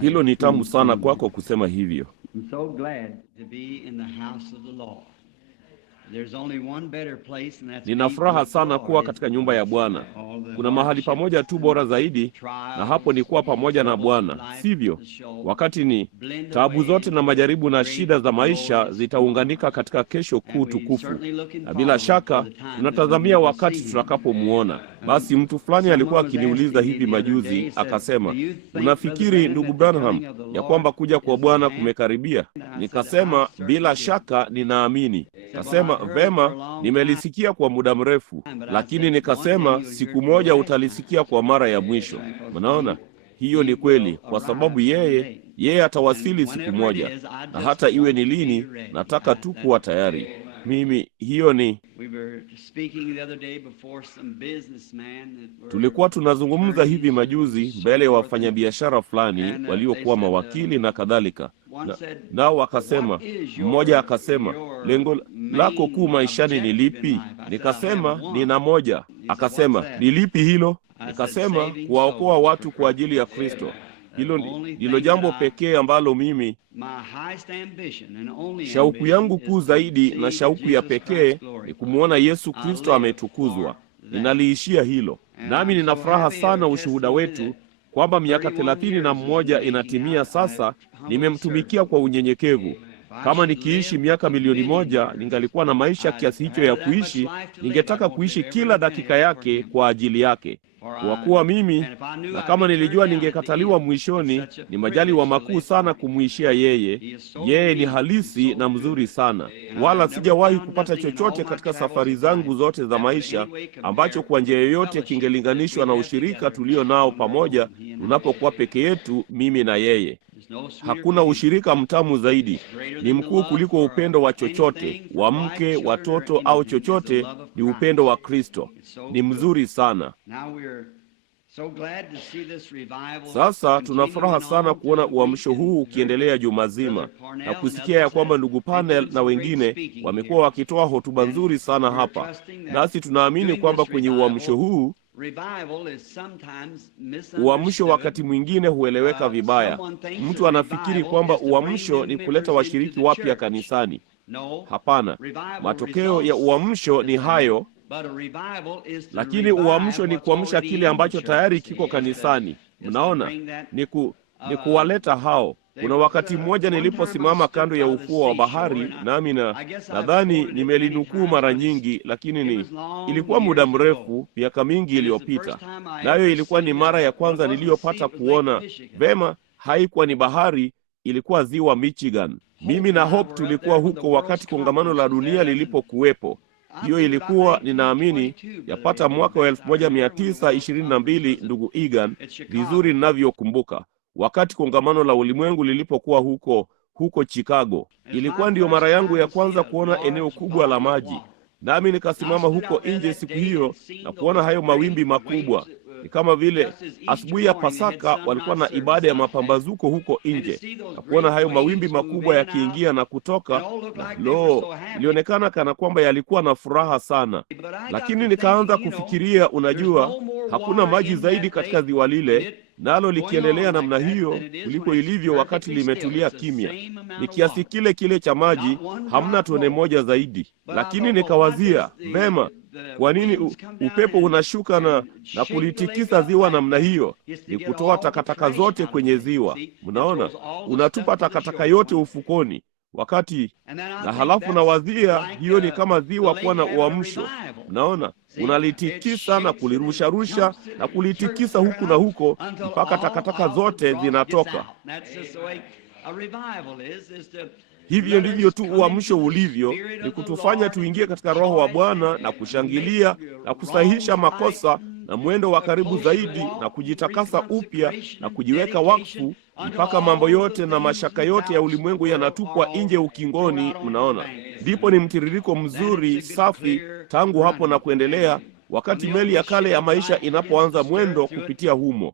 Hilo ni tamu sana kwako kusema hivyo. I'm so glad to be in the house of the Lord. There's only one better place, and that's Nina furaha sana kuwa katika nyumba ya Bwana. Kuna mahali pamoja tu bora zaidi, na hapo ni kuwa pamoja na Bwana, sivyo? Wakati ni taabu zote na majaribu na shida za maisha zitaunganika katika kesho kuu tukufu. Na bila shaka tunatazamia wakati tutakapomuona. Basi mtu fulani alikuwa akiniuliza hivi majuzi, akasema, "Unafikiri ndugu Branham ya kwamba kuja kwa Bwana kumekaribia?" Nikasema, "Bila shaka ninaamini." Akasema, "Vema, nimelisikia kwa muda mrefu." Lakini nikasema, "Siku moja utalisikia kwa mara ya mwisho." Mnaona? Hiyo ni kweli, kwa sababu yeye atawasili siku moja. Na hata iwe ni lini, nataka tu kuwa tayari. Hiyo ni tulikuwa tunazungumza hivi majuzi mbele ya wafanyabiashara fulani waliokuwa mawakili na kadhalika. Nao wakasema, mmoja akasema, "Lengo lako kuu maishani ni lipi?" Nikasema, "Nina moja." Akasema, "Ni lipi hilo?" Nikasema, "Kuwaokoa watu kwa ajili ya Kristo." Hilo ndilo jambo pekee ambalo shauku yangu kuu zaidi na shauku ya pekee ni kumwona Yesu Kristo ametukuzwa. Ninaliishia hilo. Nami nina furaha sana ushuhuda wetu kwamba miaka 31 inatimia sasa. Nimemtumikia kwa unyenyekevu. Kama nikiishi miaka 1,000,000 ningalikuwa na maisha kiasi hicho ya kuishi, ningetaka kuishi kila dakika yake kwa ajili yake. Kwa kuwa na kama nilijua ningekataliwa mwishoni, ni majaliwa makuu sana kumuishia yeye. Yeye ni halisi na mzuri sana. Wala sijawahi kupata chochote katika safari zangu zote za maisha ambacho kwa njia yoyote kingelinganishwa na ushirika tulio nao pamoja tunapokuwa peke yetu, mimi na yeye. Hakuna ushirika mtamu zaidi. Ni mkuu kuliko upendo wa chochote, wa mke, watoto au chochote. Ni upendo wa Kristo. Ni mzuri sana. Sasa tunafuraha sana kuona uamsho huu ukiendelea juma zima, na kusikia ya kwamba ndugu Panel na wengine wamekuwa wakitoa hotuba nzuri sana hapa. Nasi tunaamini kwamba kwenye uamsho huu, uamsho wakati mwingine hueleweka vibaya. Mtu anafikiri kwamba uamsho ni kuleta washiriki wapya kanisani. Hapana. Matokeo ya uamsho ni hayo, lakini uamsho ni kuamsha kile ambacho tayari kiko kanisani. Mnaona? Ni kuwaleta hao. Kuna wakati mmoja niliposimama kando ya ufuo wa bahari, nami nadhani nimelinukuu mara nyingi, lakini ilikuwa muda mrefu, miaka mingi iliyopita. Nayo ilikuwa ni mara ya kwanza niliyopata kuona vema. Haikuwa ni bahari, ilikuwa ziwa Michigan. Mimi na Hope tulikuwa huko wakati kongamano la dunia lilipokuwepo. Hiyo ilikuwa, ninaamini, yapata mwaka wa 1922, ndugu Egan, vizuri ninavyokumbuka, wakati kongamano la ulimwengu lilipokuwa huko Chicago. Ilikuwa ndiyo mara yangu ya kwanza kuona eneo kubwa la maji. Nami nikasimama huko nje siku hiyo na kuona hayo mawimbi makubwa. Ni kama vile asubuhi ya Pasaka walikuwa na ibada ya mapambazuko huko nje, na kuona hayo mawimbi makubwa yakiingia na kutoka, na ilionekana kana kwamba yalikuwa na furaha sana. Lakini nikaanza kufikiria, unajua, hakuna maji zaidi katika ziwa lile, nalo likiendelea namna hiyo kuliko ilivyo wakati limetulia kimya. Ni kiasi kile kile cha maji, hamna tone moja zaidi. Lakini nikawazia, vema, kwa nini upepo unashuka na kulitikisa ziwa namna hiyo? Ni kutoa takataka zote kwenye ziwa. Mnaona? Unatupa takataka yote ufukoni. Na halafu nawazia, hiyo ni kama ziwa kuwa na uamsho. Mnaona? Unalitikisa na kulirusharusha na kulitikisa huku na huko mpaka takataka zote zinatoka. Hivyo ndivyo tu uamsho ulivyo, ni kutufanya tuingie katika Roho wa Bwana na kushangilia na kusahihisha makosa na mwendo wa karibu zaidi na kujitakasa upya na kujiweka wakfu mpaka mambo yote na mashaka yote ya ulimwengu yanatupwa nje ukingoni. Mnaona? Ndipo ni mtiririko mzuri safi tangu hapo na kuendelea, wakati meli ya kale ya maisha inapoanza mwendo kupitia humo.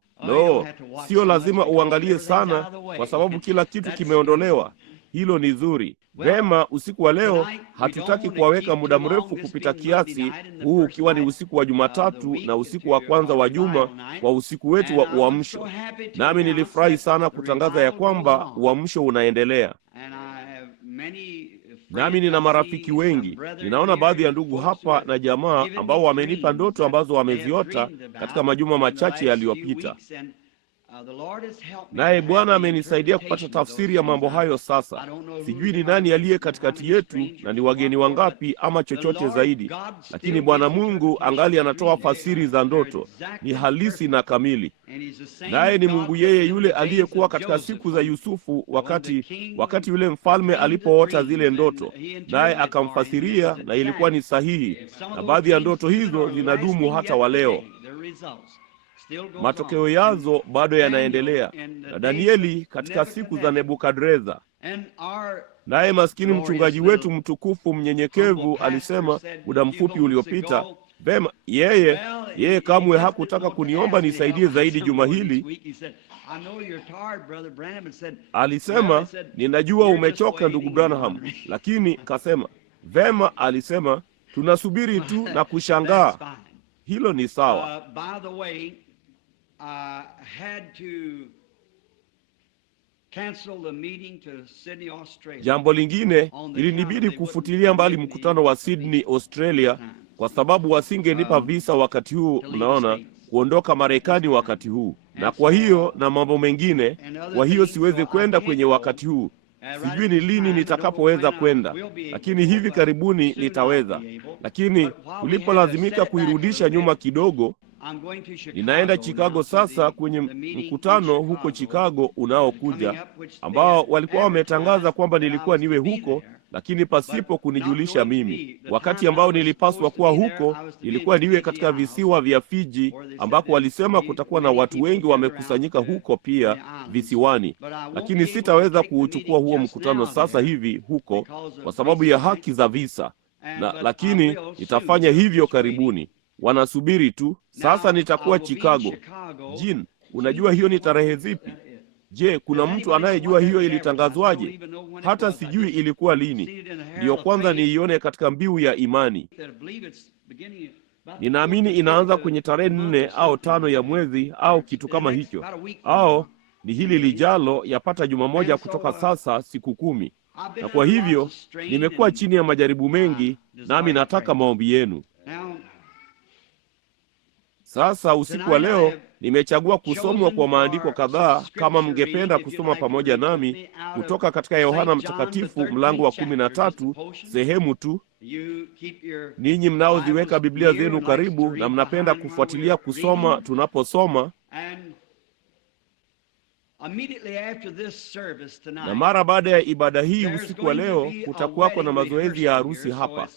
Sio lazima uangalie sana, kwa sababu kila kitu kimeondolewa. Hilo ni zuri. Vema, usiku wa leo hatutaki kuwaweka muda mrefu kupita kiasi, huu ukiwa ni usiku wa Jumatatu na usiku wa kwanza wa juma kwa usiku wetu wa uamsho. Nami nilifurahi sana kutangaza ya kwamba uamsho unaendelea. Nami nina marafiki wengi. Ninaona baadhi ya ndugu hapa na jamaa ambao wamenipa ndoto ambazo wameziota katika majuma machache yaliyopita. Naye Bwana amenisaidia kupata tafsiri ya mambo hayo sasa. Sijui ni nani aliye katikati yetu na ni wageni wangapi ama chochote zaidi, lakini Bwana Mungu angali anatoa fasiri za ndoto. Ni halisi na kamili. Naye ni Mungu yeye yule aliyekuwa katika siku za Yusufu wakati yule mfalme alipoota zile ndoto, naye akamfasiria na ilikuwa ni sahihi. Na baadhi ya ndoto hizo zinadumu hata wa leo. Matokeo yazo bado yanaendelea. Na Danieli katika siku za Nebukadreza. Naye maskini mchungaji wetu mtukufu mnyenyekevu alisema muda mfupi uliopita, vema, yeye kamwe hakutaka kuniomba nisaidie zaidi juma hili. Alisema, ninajua umechoka ndugu Branham, lakini kasema, vema, alisema, tunasubiri tu na kushangaa. Hilo ni sawa. Jambo lingine, ilinibidi kufutilia mbali mkutano wa Sydney, Australia, kwa sababu wasingenipa visa wakati huu, mnaona, kuondoka Marekani wakati huu. Na kwa hiyo na mambo mengine, kwa hiyo siwezi kwenda kwenye wakati huu. Sijui ni lini nitakapoweza kwenda, lakini hivi karibuni nitaweza. Lakini ulipolazimika kuirudisha nyuma kidogo, ninaenda Chicago sasa kwenye mkutano huko Chicago unaokuja, ambao walikuwa wametangaza kwamba nilikuwa niwe huko, lakini pasipo kunijulisha mimi. Wakati ambao nilipaswa kuwa huko, nilikuwa niwe katika visiwa vya Fiji, ambako walisema kutakuwa na watu wengi wamekusanyika huko pia visiwani. Lakini sitaweza kuuchukua huo mkutano sasa hivi huko kwa sababu ya haki za visa. Lakini nitafanya hivyo karibuni. Wanasubiri tu. Sasa nitakuwa Chicago. Jean, unajua hiyo ni tarehe zipi? Je, kuna mtu anayejua hiyo ilitangazwaje? Hata sijui ilikuwa lini. Ndiyo kwanza niione katika mbiu ya imani. Ninaamini inaanza kwenye tarehe 4 au 5 ya mwezi au kitu kama hicho. Au ni hili lijalo, yapata juma moja kutoka sasa, siku 10. Na kwa hivyo nimekuwa chini ya majaribu mengi, nami nataka maombi yenu. Sasa usiku wa leo nimechagua kusomwa kwa maandiko kadhaa, kama mngependa kusoma pamoja nami kutoka katika Yohana Mtakatifu mlango wa 13, sehemu tu. Ninyi mnaoziweka Biblia zenu karibu na mnapenda kufuatilia kusoma tunaposoma. Na mara baada ya ibada hii usiku wa leo kutakuwako na mazoezi ya harusi hapa.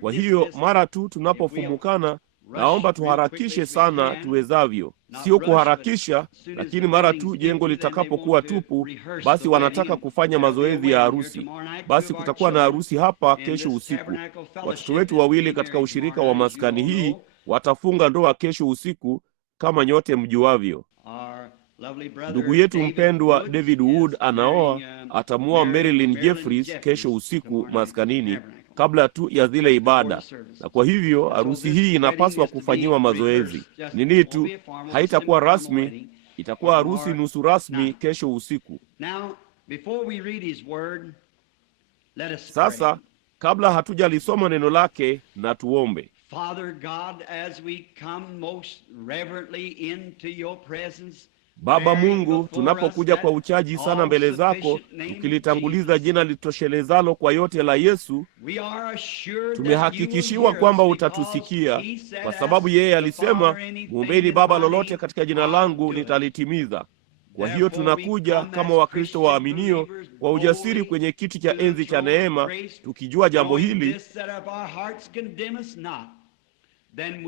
Kwa hiyo mara tu tunapofumukana, naomba tuharakishe sana tuwezavyo. Sio kuharakisha, lakini mara tu jengo litakapokuwa tupu, basi wanataka kufanya mazoezi ya harusi. Basi kutakuwa na harusi hapa kesho usiku. Watoto wetu wawili katika ushirika wa maskani hii watafunga ndoa kesho usiku, kama nyote mjuavyo. Ndugu yetu mpendwa David Wood atamuoa Marilyn Jeffries kesho usiku maskanini, kabla tu ya zile ibada. Na kwa hivyo harusi hii inapaswa kufanyiwa mazoezi. Nini tu, haitakuwa rasmi, itakuwa harusi nusu rasmi kesho usiku. Sasa kabla hatujalisoma neno lake, na tuombe. Father God, as we come most reverently into your presence, Baba Mungu, tunapokuja kwa uchaji sana mbele zako, tukilitanguliza jina litoshelezalo kwa yote la Yesu, tumehakikishiwa kwamba utatusikia, kwa sababu yeye alisema, muombeni Baba lolote katika jina langu nitalitimiza. Kwa hiyo tunakuja kama Wakristo waaminio kwa ujasiri kwenye kiti cha enzi cha neema, tukijua jambo hili,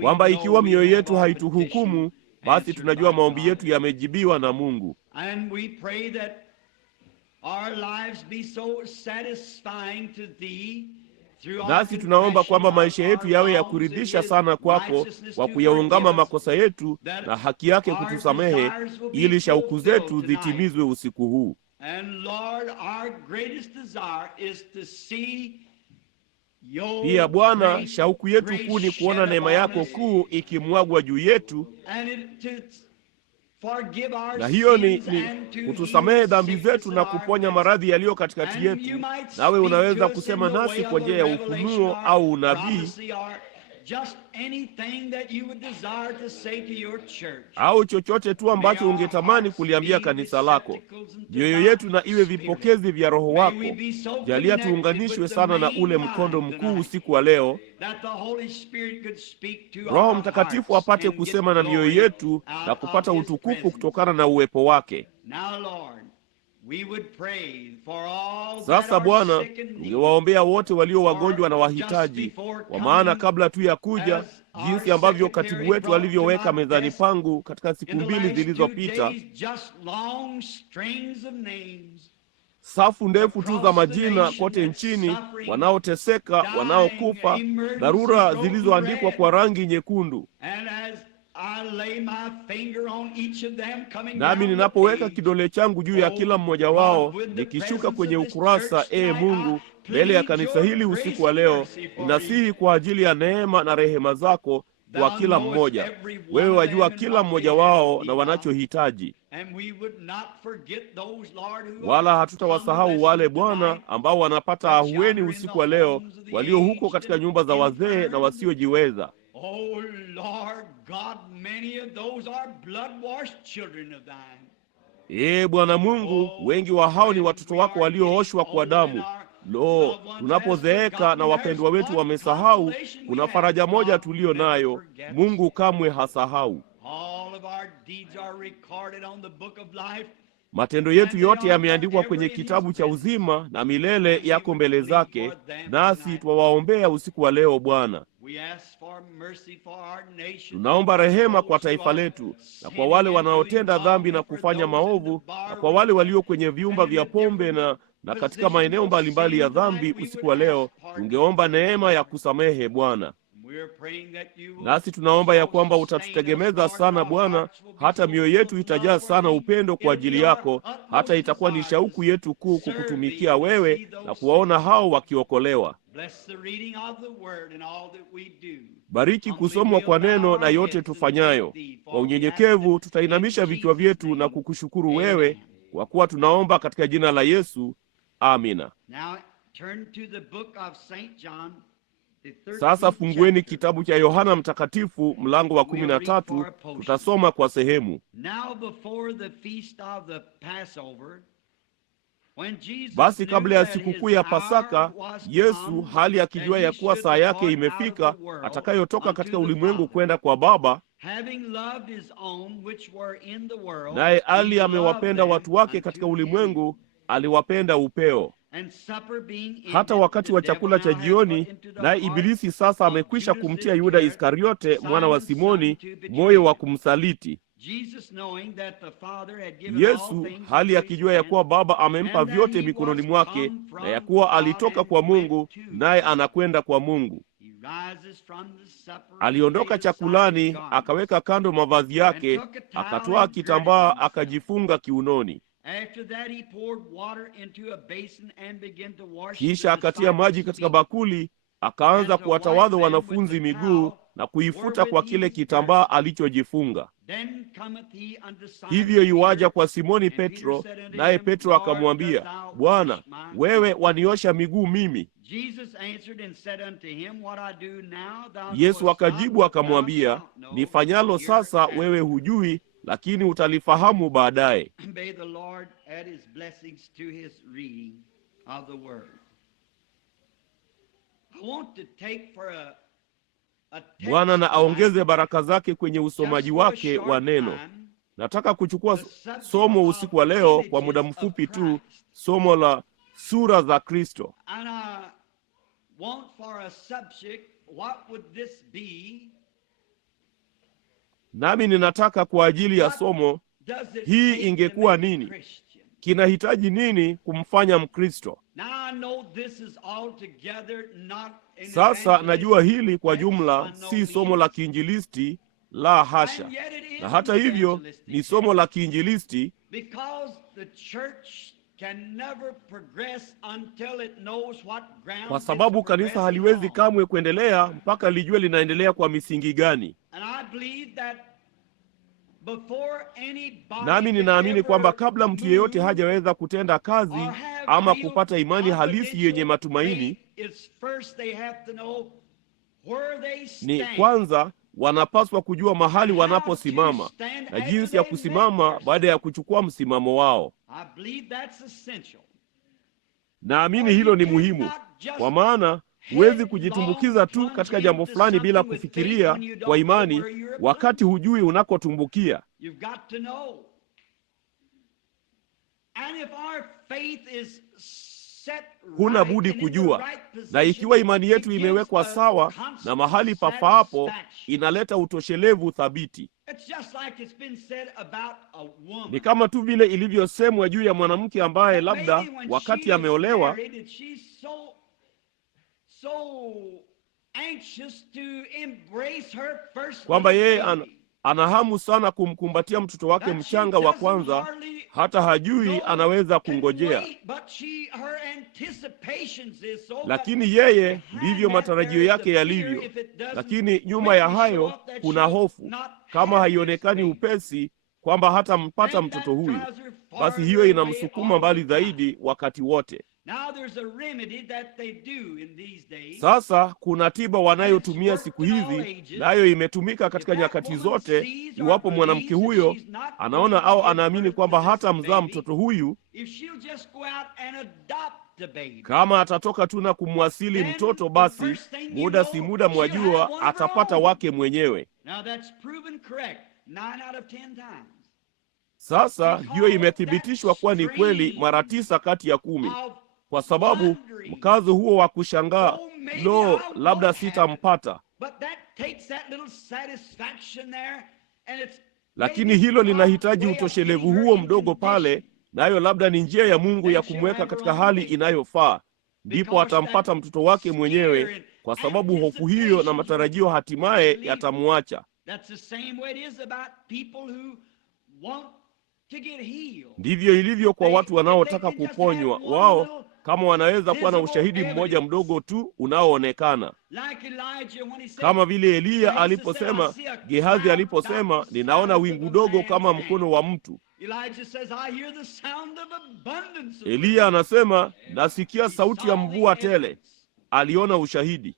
kwamba ikiwa mioyo yetu haituhukumu, basi tunajua maombi yetu yamejibiwa na Mungu. Nasi tunaomba kwamba maisha yetu yawe ya kuridhisha sana kwako, kwa kuyaungama makosa yetu na haki yake kutusamehe, ili shauku zetu zitimizwe usiku huu. And Lord, our greatest desire is to see your Pia Bwana, great shauku yetu grace kuu ni kuona shed neema upon yako us, kuu ikimwagwa juu yetu, and to forgive our na hiyo ni sins and to heal kutusamehe dhambi sickness zetu in na our kuponya midst. maradhi yaliyo katikati And you yetu. might Nawe speak unaweza to us kusema in the nasi way kwa of njia a ya revelation ufunuo or au unabii, prophecy or just anything that you would desire to say to your church. au chochote tu ambacho ungetamani kuliambia kanisa lako. Mioyo yetu na iwe vipokezi vya Roho wako. Jalia tuunganishwe sana na ule mkondo mkuu usiku wa leo, Roho Mtakatifu apate kusema na mioyo yetu na kupata utukufu kutokana na uwepo wake. Sasa Bwana, tungewaombea wote walio wagonjwa na wahitaji, kwa maana kabla tu ya kuja, jinsi ambavyo katibu wetu alivyoweka mezani pangu katika siku 2 zilizopita, safu ndefu tu za majina kote nchini, wanaoteseka, wanaokufa, dharura zilizoandikwa kwa rangi nyekundu. Nami ninapoweka kidole changu juu ya kila mmoja wao, nikishuka kwenye ukurasa, Mungu, mbele ya kanisa hili usiku wa leo, ninasihi kwa ajili ya neema na rehema zako kwa kila mmoja. Wewe wajua kila mmoja wao na wanachohitaji. Wala hatutawasahau wale Bwana ambao wanapata ahueni usiku wa leo, walio huko katika nyumba za wazee na wasiojiweza. Oh Lord God, many of those are blood-washed children of thine. Bwana Mungu, wengi wa hao ni watoto wako waliooshwa kwa damu. Lo, tunapozeeka na wapendwa wetu wamesahau, kuna faraja moja tulio nayo. Mungu kamwe hasahau. Matendo yetu yote yameandikwa kwenye kitabu cha uzima, na milele yako mbele zake, nasi twawaombea usiku wa leo Bwana. Tunaomba rehema kwa taifa letu, na kwa wale wanaotenda dhambi na kufanya maovu, na kwa wale walio kwenye vyumba vya pombe na katika maeneo mbalimbali ya dhambi. Usiku wa leo tungeomba neema ya kusamehe Bwana. Nasi tunaomba ya kwamba utatutegemeza sana Bwana, hata mioyo yetu itajaa sana upendo kwa ajili yako, hata itakuwa ni shauku yetu kuu kukutumikia wewe na kuwaona hao wakiokolewa. Bariki kusomwa kwa neno na yote tufanyayo. Kwa unyenyekevu tutainamisha vichwa vyetu na kukushukuru wewe, kwa kuwa tunaomba katika jina la Yesu. Amina. Sasa fungueni kitabu cha Yohana Mtakatifu mlango wa 13, tutasoma kwa sehemu. Basi kabla ya sikukuu ya Pasaka, Yesu, hali akijua ya kuwa saa yake imefika atakayotoka katika ulimwengu kwenda kwa Baba, naye ali amewapenda watu wake katika ulimwengu, aliwapenda upeo. Hata wakati wa chakula cha jioni, naye Ibilisi sasa amekwisha kumtia Yuda Iskariote mwana wa Simoni moyo wa kumsaliti. Yesu, hali akijua ya kuwa Baba amempa vyote mikononi mwake, na ya kuwa alitoka kwa Mungu naye anakwenda kwa Mungu, aliondoka chakulani, akaweka kando mavazi yake, akatwaa kitambaa akajifunga kiunoni. Kisha akatia maji katika bakuli, akaanza kuwatawadha wanafunzi miguu na kuifuta kwa kile kitambaa alichojifunga. Hivyo yuaja kwa Simoni Petro, naye Petro akamwambia, Bwana, wewe waniosha miguu mimi? Yesu akajibu akamwambia, nifanyalo sasa wewe hujui, lakini utalifahamu baadaye. Bwana na aongeze baraka zake kwenye usomaji wake wa neno. Nataka kuchukua somo usiku wa leo kwa muda mfupi tu, somo la sura za Kristo. Nami ninataka kwa ajili ya somo hii ingekuwa nini? Kinahitaji nini kumfanya Mkristo? Sasa najua hili kwa jumla si somo la kiinjilisti, la hasha. Na hata hivyo ni somo la kiinjilisti, kwa sababu kanisa haliwezi kamwe kuendelea mpaka lijue linaendelea kwa misingi gani. Nami ninaamini kwamba kabla mtu yeyote hajaweza kutenda kazi ama kupata imani halisi yenye matumaini, ni kwanza wanapaswa kujua mahali wanaposimama na jinsi ya kusimama baada ya kuchukua msimamo wao. Naamini hilo ni muhimu, kwa maana huwezi kujitumbukiza tu katika jambo fulani bila kufikiria kwa imani wakati hujui unakotumbukia. Huna budi kujua, na ikiwa imani yetu imewekwa sawa na mahali pafaapo, inaleta utoshelevu thabiti. Ni kama tu vile ilivyosemwa juu ya mwanamke ambaye labda wakati ameolewa kwamba yeye ana hamu sana kumkumbatia mtoto wake mchanga wa kwanza, hata hajui anaweza kungojea. Lakini yeye, ndivyo matarajio yake yalivyo. Lakini nyuma ya hayo kuna hofu, kama haionekani upesi kwamba hatampata mtoto huyu, basi hiyo inamsukuma mbali zaidi wakati wote. Sasa kuna tiba wanayotumia siku hizi, nayo imetumika katika nyakati zote. Iwapo mwanamke huyo anaona au anaamini kwamba hata mzaa mtoto huyu, kama atatoka tu na kumwasili mtoto, basi muda si muda, mwajua, atapata wake mwenyewe. Sasa hiyo imethibitishwa kuwa ni kweli mara 9 kati ya 10. Kwa sababu mkazo huo wa kushangaa, lo, labda sitampata. Lakini hilo linahitaji utoshelevu huo mdogo pale, nayo labda ni njia ya Mungu ya kumweka katika hali inayofaa, ndipo atampata mtoto wake mwenyewe, kwa sababu hofu hiyo na matarajio hatimaye yatamwacha. Ndivyo ilivyo kwa watu wanaotaka kuponywa. Wao kama wanaweza kuwa na ushahidi mmoja mdogo tu unaoonekana, kama vile Eliya aliposema, Gehazi aliposema, ninaona wingu dogo kama mkono wa mtu. Eliya anasema, nasikia sauti ya mvua tele. Aliona ushahidi.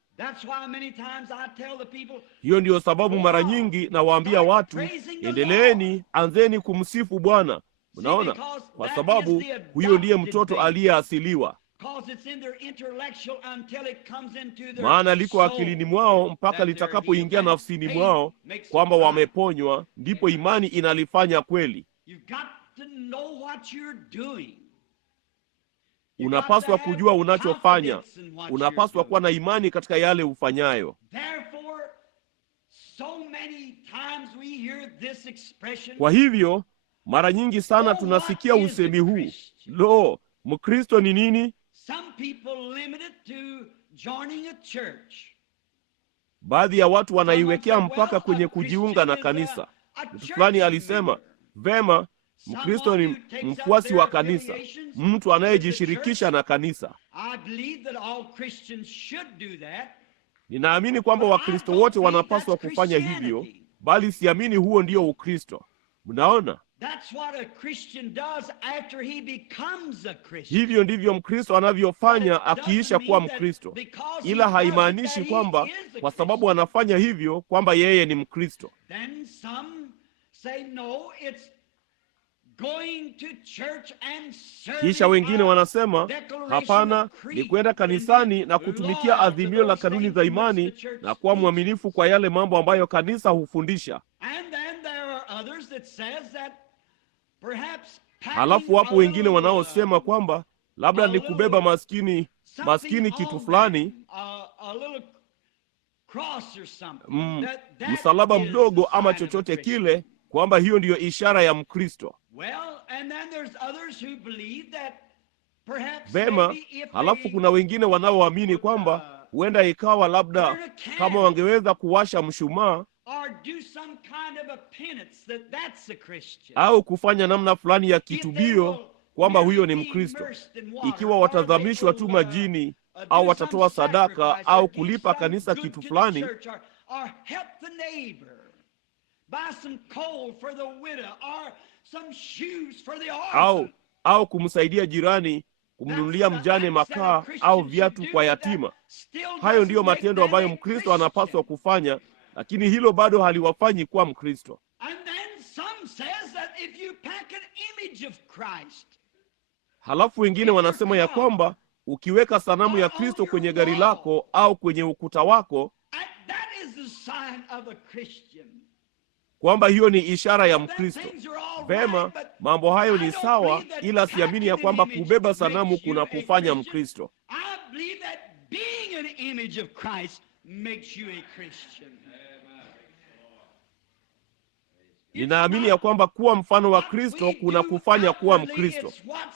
Hiyo ndiyo sababu mara nyingi nawaambia watu, endeleeni, anzeni kumsifu Bwana. Unaona, kwa sababu huyo ndiye mtoto aliyeasiliwa. Maana liko akilini mwao mpaka litakapoingia nafsini mwao kwamba wameponywa, ndipo imani inalifanya kweli. Unapaswa kujua unachofanya. Unapaswa kuwa na imani katika yale ufanyayo. Kwa hivyo mara nyingi sana tunasikia usemi huu, lo, Mkristo ni nini? Baadhi ya watu wanaiwekea mpaka kwenye kujiunga na kanisa. Mtu fulani alisema, vema, Mkristo ni mfuasi wa kanisa, mtu anayejishirikisha na kanisa. Ninaamini kwamba Wakristo wote wanapaswa kufanya hivyo, bali siamini huo ndio Ukristo. Mnaona? Hivyo ndivyo Mkristo anavyofanya akiisha kuwa Mkristo, ila haimaanishi kwamba kwa sababu anafanya hivyo kwamba yeye ni Mkristo. Kisha wengine wanasema, hapana, ni kwenda kanisani na kutumikia adhimio la kanuni za imani na kuwa mwaminifu kwa yale mambo ambayo kanisa hufundisha. Halafu wapo wengine wanaosema kwamba labda ni kubeba maskini kitu fulani, msalaba mdogo ama chochote kile, kwamba hiyo ndiyo ishara ya Mkristo. Vema, halafu kuna wengine wanaoamini kwamba huenda ikawa labda kama wangeweza kuwasha mshumaa au kufanya namna fulani ya kitubio kwamba huyo ni Mkristo. Ikiwa watazamishwa tu majini au watatoa sadaka au kulipa kanisa kitu fulani au kumsaidia jirani, kumnunulia mjane makaa au viatu kwa yatima, hayo ndiyo matendo ambayo Mkristo anapaswa kufanya, lakini hilo bado haliwafanyi kuwa Mkristo. Halafu wengine wanasema ya kwamba ukiweka sanamu ya Kristo kwenye gari lako au kwenye ukuta wako, kwamba hiyo ni ishara ya Mkristo. Vema, mambo hayo ni sawa, ila siamini ya kwamba kubeba sanamu kuna kufanya Mkristo. Ninaamini ya kwamba kuwa mfano wa Kristo kuna kufanya kuwa Mkristo.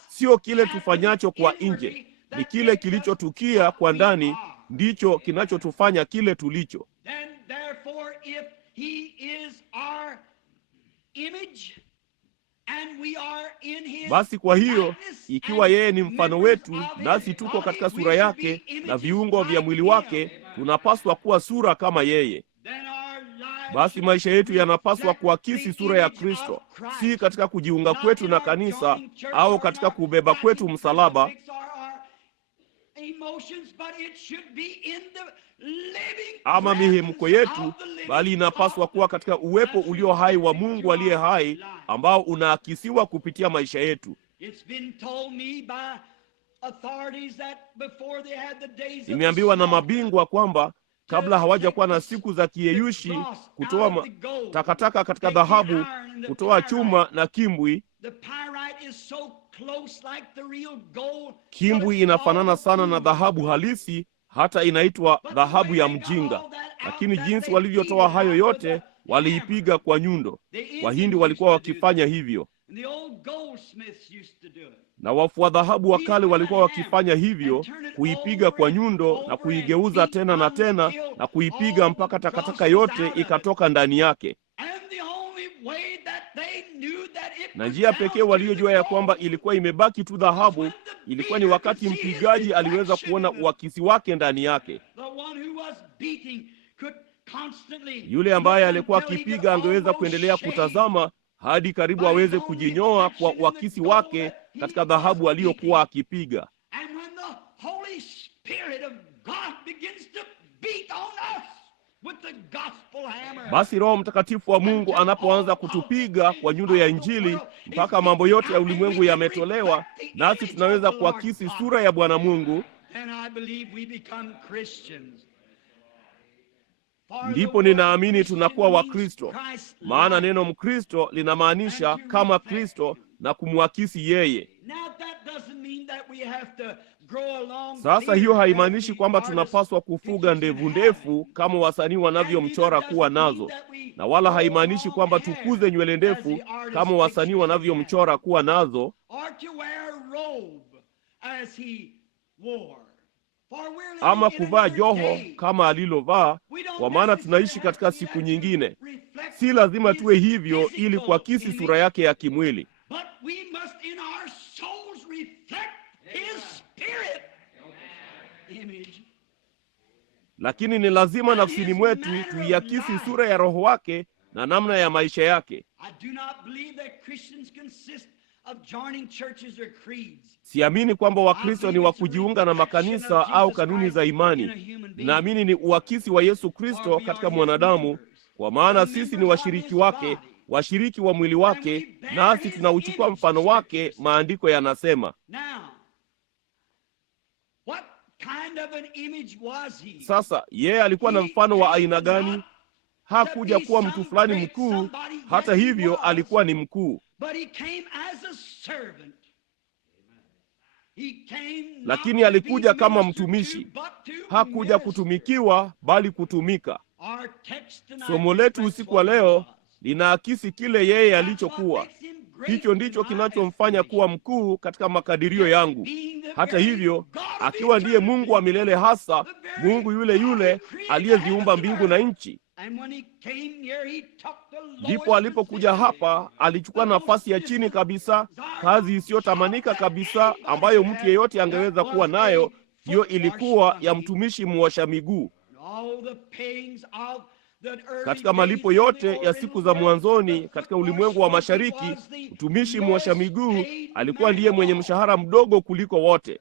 Sio kile tufanyacho kwa nje, ni kile kilichotukia kwa ndani ndicho kinachotufanya kile tulicho. Basi kwa hiyo, ikiwa yeye ni mfano wetu, nasi tuko katika sura yake na viungo vya mwili wake, tunapaswa kuwa sura kama yeye. Basi maisha yetu yanapaswa kuakisi sura ya Kristo, si katika kujiunga kwetu na kanisa au katika kubeba kwetu msalaba, ama mihemko yetu, bali inapaswa kuwa katika uwepo ulio hai wa Mungu aliye hai, ambao unaakisiwa kupitia maisha yetu. Nimeambiwa na mabingwa kwamba kabla hawajakuwa na siku za kiyeyushi, kutoa takataka katika dhahabu, kutoa chuma na kimbwi. Kimbwi inafanana sana na dhahabu halisi, hata inaitwa dhahabu ya mjinga. Lakini jinsi walivyotoa hayo yote, waliipiga kwa nyundo. Wahindi walikuwa wakifanya hivyo, na wafua dhahabu wa kale walikuwa wakifanya hivyo, kuipiga kwa nyundo na kuigeuza tena na tena na kuipiga mpaka takataka yote ikatoka ndani yake. Na njia pekee waliojua ya kwamba ilikuwa imebaki tu dhahabu ilikuwa ni wakati mpigaji aliweza kuona uakisi wake ndani yake. Yule ambaye alikuwa akipiga angeweza kuendelea kutazama hadi karibu aweze kujinyoa kwa uakisi wake katika dhahabu aliyokuwa akipiga. Basi Roho Mtakatifu wa Mungu anapoanza kutupiga kwa nyundo ya Injili mpaka mambo yote ya ulimwengu yametolewa, nasi tunaweza kuakisi sura ya Bwana Mungu, ndipo ninaamini tunakuwa Wakristo. Maana neno Mkristo linamaanisha kama Kristo na kumwakisi yeye. Sasa hiyo haimaanishi kwamba tunapaswa kufuga ndevu ndefu kama wasanii wanavyomchora kuwa nazo, na wala haimaanishi kwamba tukuze nywele ndefu kama wasanii wanavyomchora kuwa nazo, ama kuvaa joho kama alilovaa, kwa maana tunaishi katika siku nyingine. Si lazima tuwe hivyo ili kuakisi sura yake ya kimwili, lakini ni lazima nafsini mwetu tuiakisi sura ya Roho wake na namna ya maisha yake. Siamini kwamba Wakristo ni wa kujiunga na makanisa au kanuni za imani. Naamini ni uakisi wa Yesu Kristo katika mwanadamu, kwa maana sisi ni washiriki wake, washiriki wa mwili wake, nasi tunauchukua mfano wake. Maandiko yanasema. Sasa yeye alikuwa na mfano wa aina gani? Hakuja kuwa mtu fulani mkuu, hata hivyo alikuwa ni mkuu. Lakini alikuja kama mtumishi. Hakuja kutumikiwa, bali kutumika. Somo letu usiku wa leo linaakisi kile yeye alichokuwa. Hicho ndicho kinachomfanya kuwa mkuu katika makadirio yangu. Hata hivyo, akiwa ndiye Mungu wa milele hasa, Mungu yule yule aliyeziumba mbingu na nchi, Ndipo alipokuja hapa, alichukua nafasi ya chini kabisa, kazi isiyotamanika kabisa ambayo mtu yeyote angeweza kuwa nayo. Hiyo ilikuwa ya mtumishi muosha miguu. Katika malipo yote ya siku za mwanzoni katika ulimwengu wa mashariki, mtumishi muosha miguu alikuwa ndiye mwenye mshahara mdogo kuliko wote.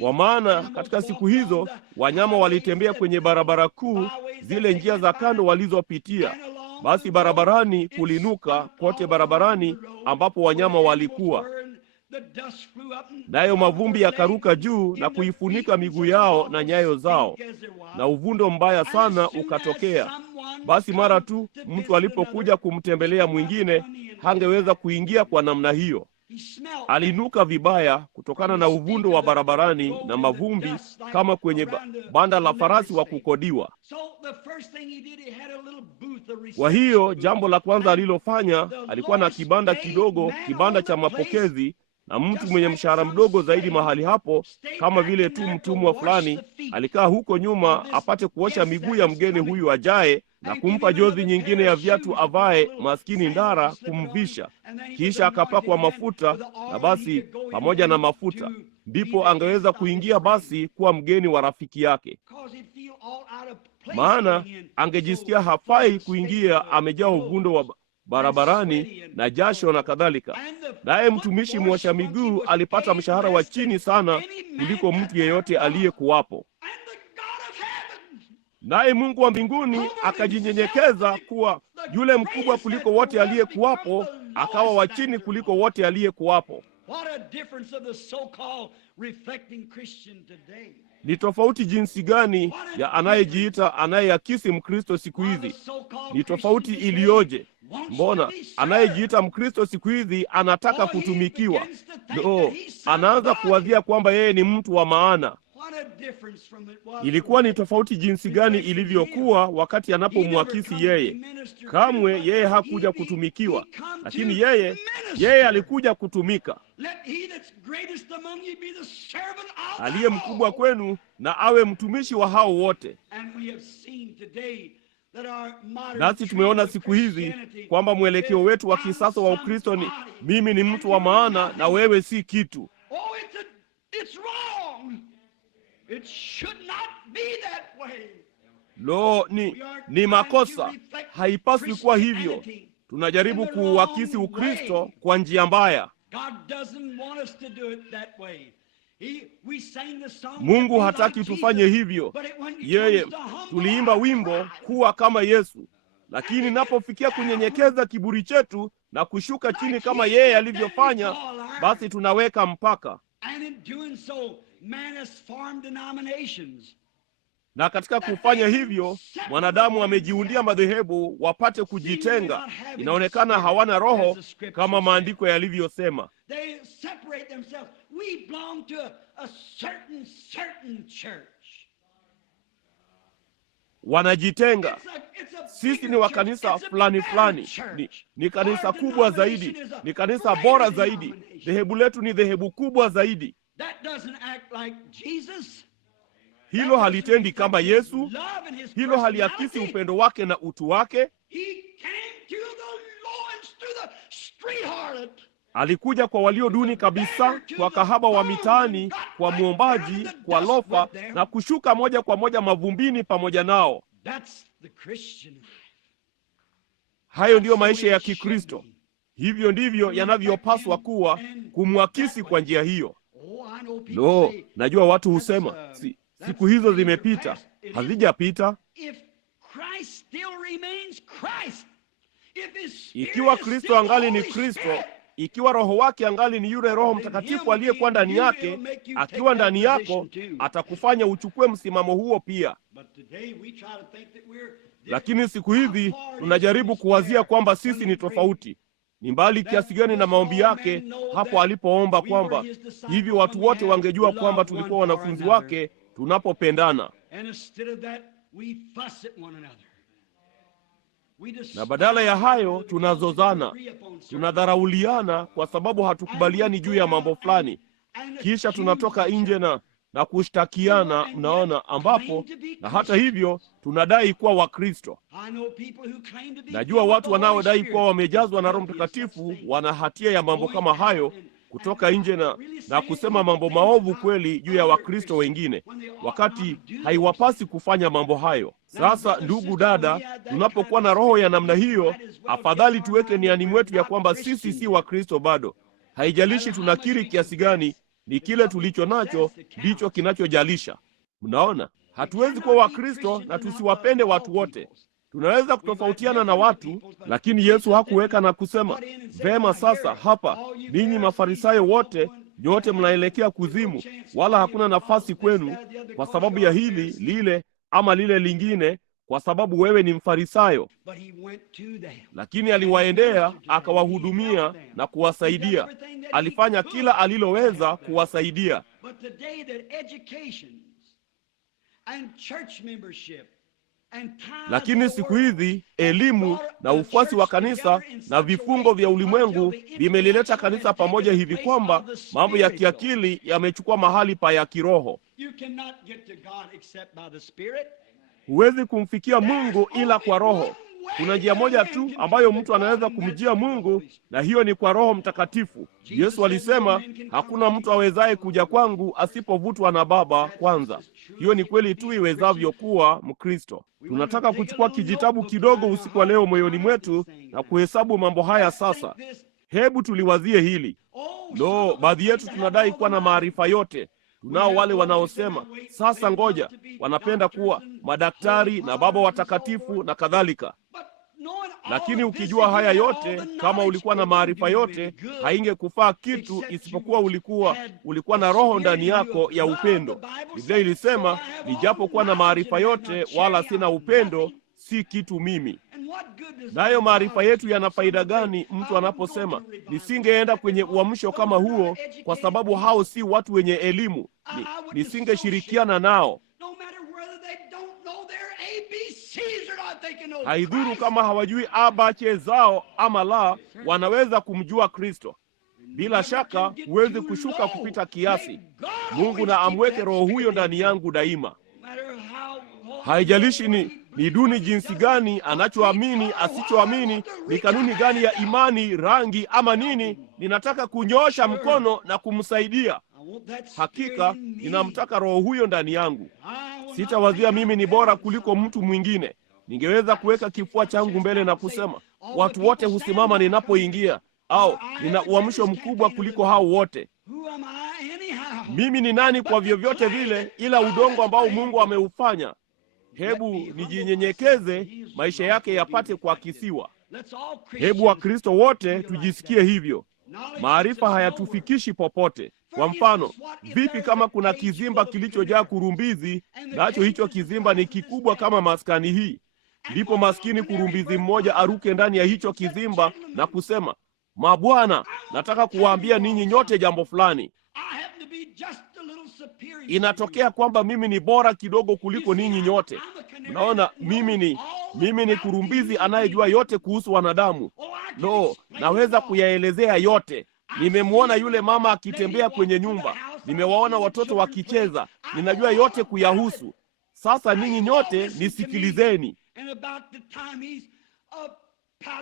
Kwa maana katika siku hizo wanyama walitembea kwenye barabara kuu, zile njia za kando walizopitia. Basi barabarani kulinuka kote barabarani ambapo wanyama walikuwa, nayo mavumbi yakaruka juu na kuifunika miguu yao na nyayo zao, na uvundo mbaya sana ukatokea. Basi mara tu mtu alipokuja kumtembelea mwingine, hangeweza kuingia kwa namna hiyo. Alinuka vibaya kutokana na uvundo wa barabarani na mavumbi, kama kwenye banda la farasi wa kukodiwa. Kwa hiyo jambo la kwanza alilofanya, alikuwa na kibanda kidogo, kibanda cha mapokezi, na mtu mwenye mshahara mdogo zaidi mahali hapo, kama vile tu mtumwa fulani, alikaa huko nyuma apate kuosha miguu ya mgeni huyu ajaye na kumpa jozi nyingine ya viatu avae, maskini ndara, kumvisha. Kisha akapakwa mafuta, na basi pamoja na mafuta ndipo angeweza kuingia basi kuwa mgeni wa rafiki yake, maana angejisikia hafai kuingia amejaa uvundo wa barabarani na jasho na kadhalika. Naye mtumishi muosha miguu alipata mshahara wa chini sana kuliko mtu yeyote aliyekuwapo. Naye Mungu wa mbinguni akajinyenyekeza kuwa yule mkubwa kuliko wote aliyekuwapo, akawa wa chini kuliko wote aliyekuwapo. Ni tofauti jinsi gani ya anayejiita anayeakisi Mkristo siku hizi. Ni tofauti iliyoje! Mbona anayejiita Mkristo siku hizi anataka kutumikiwa? Anaanza kuwazia kwamba yeye ni mtu wa maana. Ilikuwa ni tofauti jinsi gani ilivyokuwa wakati anapomwakisi yeye. Kamwe yeye hakuja kutumikiwa, lakini yeye alikuja kutumika. Aliye mkubwa kwenu na awe mtumishi wa hao wote. Nasi tumeona siku hizi kwamba mwelekeo wetu wa kisasa wa Ukristo ni mimi ni mtu wa maana na wewe si kitu. It should not be that way. Lo, ni makosa. Haipaswi kuwa hivyo. Tunajaribu kuuakisi Ukristo kwa njia mbaya. Mungu hataki tufanye hivyo. Tuliimba wimbo kuwa kama Yesu, lakini napofikia kunyenyekeza kiburi chetu na kushuka chini kama yeye alivyofanya, basi tunaweka mpaka. Na katika kufanya hivyo, mwanadamu amejiundia madhehebu wapate kujitenga. Inaonekana hawana roho kama maandiko yalivyosema. Wanajitenga. Sisi ni wa kanisa fulani fulani, ni kanisa kubwa zaidi, ni kanisa bora zaidi, dhehebu letu ni dhehebu kubwa zaidi. Hilo halitendi kama Yesu. Hilo haliakisi upendo wake na utu wake. Alikuja kwa walio duni kabisa, kwa kahaba wa mitaani, kwa mwombaji, kwa lofa, na kushuka moja kwa moja mavumbini pamoja nao. Hayo ndiyo maisha ya Kikristo. Hivyo ndivyo yanavyopaswa kuwa, kumwakisi kwa njia hiyo. Najua watu husema siku hizo zimepita. Hazijapita. Ikiwa Kristo angali ni Kristo, ikiwa Roho wake angali ni yule Roho Mtakatifu aliyekuwa ndani yake, akiwa ndani yako, atakufanya uchukue msimamo huo pia. Lakini siku hizi tunajaribu kuwazia kwamba sisi ni tofauti. Ni mbali kiasi gani na maombi yake hapo alipoomba kwamba hivi watu wote wangejua kwamba tulikuwa wanafunzi wake tunapopendana. Na badala ya hayo tunazozana, tunadharauliana kwa sababu hatukubaliani juu ya mambo fulani. Kisha tunatoka nje na kushtakiana, mnaona, ambapo na hata hivyo tunadai kuwa Wakristo. Najua watu wanaodai kuwa wamejazwa na Roho Mtakatifu wana hatia ya mambo kama hayo, kutoka nje na kusema mambo maovu kweli juu ya Wakristo wengine, wakati haiwapasi kufanya mambo hayo. Sasa ndugu dada, tunapokuwa na roho ya namna hiyo, afadhali tuweke niani mwetu ya kwamba sisi si Wakristo bado. Haijalishi tunakiri kiasi gani, ni kile tulicho nacho ndicho kinachojalisha. Mnaona, hatuwezi kuwa Wakristo na tusiwapende watu wote. Tunaweza kutofautiana na watu, lakini Yesu hakuweka na kusema, vema sasa hapa ninyi Mafarisayo wote nyote mnaelekea kuzimu, wala hakuna nafasi kwenu kwa sababu ya hili lile ama lile lingine, kwa sababu wewe ni Mfarisayo. Lakini aliwaendea akawahudumia na kuwasaidia. Alifanya kila aliloweza kuwasaidia. Lakini siku hizi elimu na ufuasi wa kanisa na vifungo vya ulimwengu vimelileta kanisa pamoja hivi kwamba mambo ya kiakili yamechukua mahali pa ya kiroho. Huwezi kumfikia Mungu ila kwa Roho. Kuna njia moja tu ambayo mtu anaweza kumjia Mungu, na hiyo ni kwa Roho Mtakatifu. Yesu alisema, hakuna mtu awezaye kuja kwangu asipovutwa na Baba kwanza. Hiyo ni kweli tu iwezavyo kuwa Mkristo. Tunataka kuchukua kijitabu kidogo usiku wa leo moyoni mwetu na kuhesabu mambo haya sasa. Hebu tuliwazie hili. Baadhi yetu tunadai kuwa na maarifa yote. Tunao wale wanaosema, sasa ngoja, wanapenda kuwa madaktari na baba watakatifu na kadhalika. Lakini ukijua haya yote, kama ulikuwa na maarifa yote, haingekufaa kitu isipokuwa ulikuwa na roho ndani yako ya upendo. Biblia ilisema, nijapokuwa na maarifa yote wala sina upendo, si kitu mimi. Nayo maarifa yetu yana faida gani mtu anaposema, nisingeenda kwenye uamsho kama huo kwa sababu hao si watu wenye elimu, nisingeshirikiana nao. Haidhuru kama hawajui abache zao ama la, wanaweza kumjua Kristo. Bila shaka huwezi kushuka kupita kiasi. Mungu na amweke roho huyo ndani yangu daima. Haijalishi ni duni jinsi gani, anachoamini, asichoamini, ni kanuni gani ya imani, rangi ama nini, ninataka kunyoosha mkono na kumsaidia. Hakika ninamtaka roho huyo ndani yangu. Sitawazia mimi ni bora kuliko mtu mwingine. Ningeweza kuweka kifua changu mbele na kusema, watu wote husimama ninapoingia, au nina uamsho mkubwa kuliko hao wote. Mimi ni nani kwa vyovyote vile ila udongo ambao Mungu ameufanya? Hebu nijinyenyekeze, maisha yake yapate kuakisiwa. Hebu Wakristo wote tujisikie hivyo. Maarifa hayatufikishi popote. Kwa mfano, vipi kama kuna kizimba kilichojaa kurumbizi, nacho hicho kizimba ni kikubwa kama maskani hii? Ndipo maskini kurumbizi mmoja aruke ndani ya hicho kizimba na kusema, mabwana, nataka kuwaambia ninyi nyote jambo fulani. Inatokea kwamba mimi ni bora kidogo kuliko ninyi nyote. Unaona, mimi ni kurumbizi anayejua yote kuhusu wanadamu. Naweza kuyaelezea yote. Nimemwona yule mama akitembea kwenye nyumba. Nimewaona watoto wakicheza. Ninajua yote kuyahusu. Sasa ninyi nyote nisikilizeni.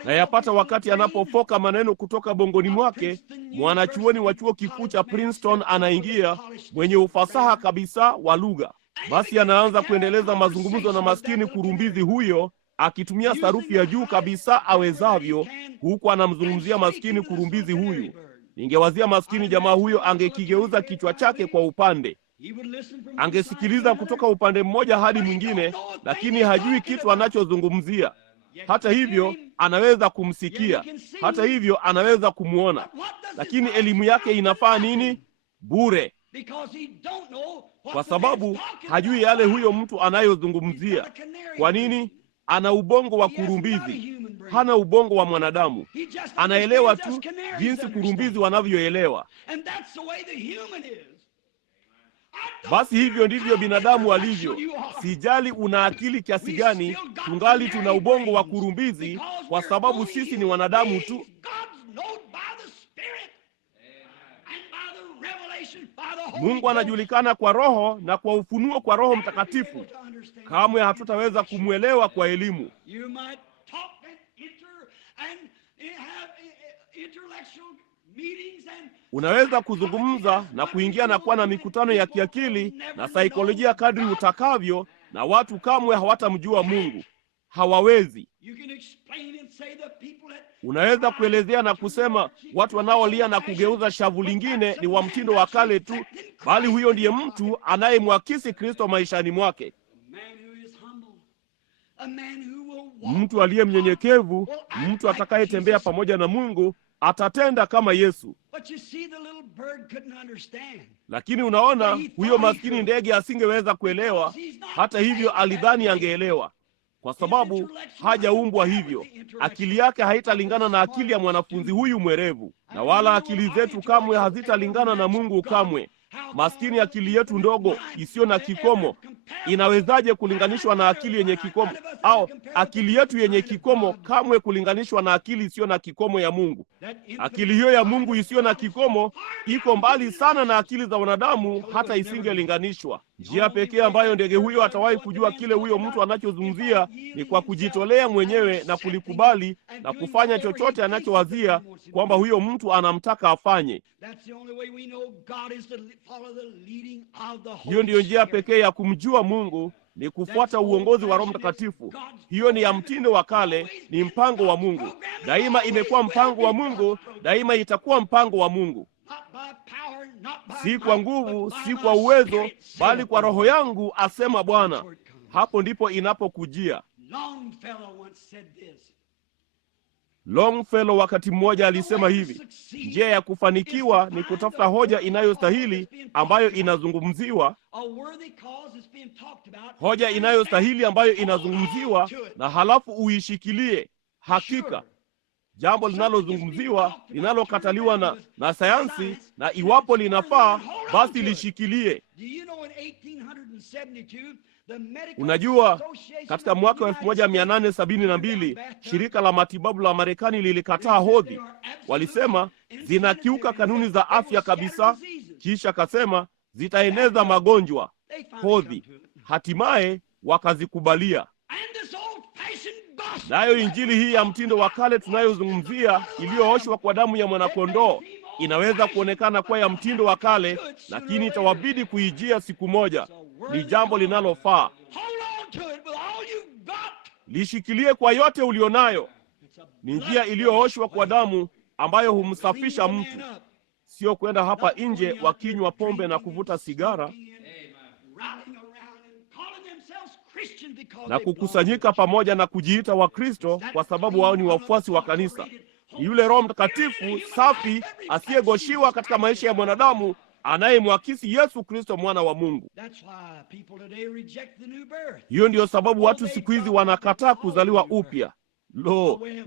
Na yapata wakati anapofoka maneno kutoka bongoni mwake, mwanachuoni wa chuo kikuu cha Princeton anaingia, mwenye ufasaha kabisa wa lugha. Basi anaanza kuendeleza mazungumzo na maskini kurumbizi huyo, akitumia sarufi ya juu kabisa awezavyo, huku anamzungumzia maskini kurumbizi huyu. Ningewazia maskini jamaa huyo angekigeuza kichwa chake kwa upande. Angesikiliza kutoka upande mmoja hadi mwingine, lakini hajui kitu anachozungumzia. Hata hivyo anaweza kumsikia, hata hivyo anaweza kumuona, lakini elimu yake inafaa nini? Bure, kwa sababu hajui yale huyo mtu anayozungumzia. Kwa nini? Ana ubongo wa kurumbizi, hana ubongo wa mwanadamu. Anaelewa tu jinsi kurumbizi wanavyoelewa. Basi hivyo ndivyo binadamu walivyo. Sijali una akili kiasi gani, tungali tuna ubongo wa kurumbizi, kwa sababu sisi ni wanadamu tu. Mungu anajulikana kwa Roho na kwa ufunuo kwa Roho Mtakatifu. Kamwe hatutaweza kumwelewa kwa elimu. Unaweza kuzungumza na kuingia na kuwa na mikutano ya kiakili na saikolojia kadri utakavyo, na watu kamwe hawatamjua Mungu. Hawawezi. Unaweza kuelezea na kusema watu wanaolia na kugeuza shavu lingine ni wa mtindo wa kale tu, bali huyo ndiye mtu anayemwakisi Kristo maishani mwake. Mtu aliye mnyenyekevu, mtu atakayetembea pamoja na Mungu, atatenda kama Yesu. Lakini unaona, huyo maskini ndege asingeweza kuelewa. Hata hivyo alidhani angeelewa, kwa sababu hajaumbwa hivyo. Akili yake haitalingana na akili ya mwanafunzi huyu mwerevu, na wala akili zetu kamwe hazitalingana na Mungu kamwe. Maskini akili yetu ndogo isiyo na kikomo inawezaje kulinganishwa na akili yenye kikomo? Au akili yetu yenye kikomo kamwe kulinganishwa na akili isiyo na kikomo ya Mungu. Akili hiyo ya Mungu isiyo na kikomo iko mbali sana na akili za wanadamu, hata isingelinganishwa. Njia pekee ambayo ndege huyo atawahi kujua kile huyo mtu anachozungumzia ni kwa kujitolea mwenyewe na kulikubali na kufanya chochote anachowazia kwamba huyo mtu anamtaka afanye. Hiyo ndiyo njia pekee ya kumjua Mungu, ni kufuata uongozi wa Roho Mtakatifu. Hiyo ni ya mtindo wa kale, ni mpango wa Mungu. Daima imekuwa mpango wa Mungu, daima itakuwa mpango wa Mungu. Si kwa nguvu, si kwa uwezo, bali kwa Roho yangu, asema Bwana. Hapo ndipo inapokujia. Longfellow wakati mmoja alisema hivi: njia ya kufanikiwa ni kutafuta hoja inayostahili ambayo inazungumziwa, hoja inayostahili ambayo inazungumziwa, na halafu uishikilie. Hakika jambo linalozungumziwa, linalokataliwa na sayansi, na iwapo linafaa, basi lishikilie. Unajua, katika mwaka wa 1872 shirika la matibabu la Marekani lilikataa hodhi. Walisema zinakiuka kanuni za afya kabisa. Kisha kasema zitaeneza magonjwa. Hodhi hatimaye wakazikubalia. Nayo injili hii ya mtindo wa kale tunayozungumzia, iliyooshwa kwa damu ya mwanakondoo, inaweza kuonekana kuwa ya mtindo wa kale, lakini itawabidi kuijia siku moja. Ni jambo linalofaa. Lishikilie kwa yote ulionayo. Ni njia iliyooshwa kwa damu ambayo humsafisha mtu, sio kwenda hapa nje wakinywa pombe na kuvuta sigara na kukusanyika pamoja na kujiita Wakristo kwa sababu wao ni wafuasi wa kanisa. Ni yule Roho Mtakatifu safi asiyegoshiwa katika maisha ya mwanadamu anayemwakisi Yesu Kristo, mwana wa Mungu. Hiyo ndiyo sababu watu siku hizi wanakataa kuzaliwa upya.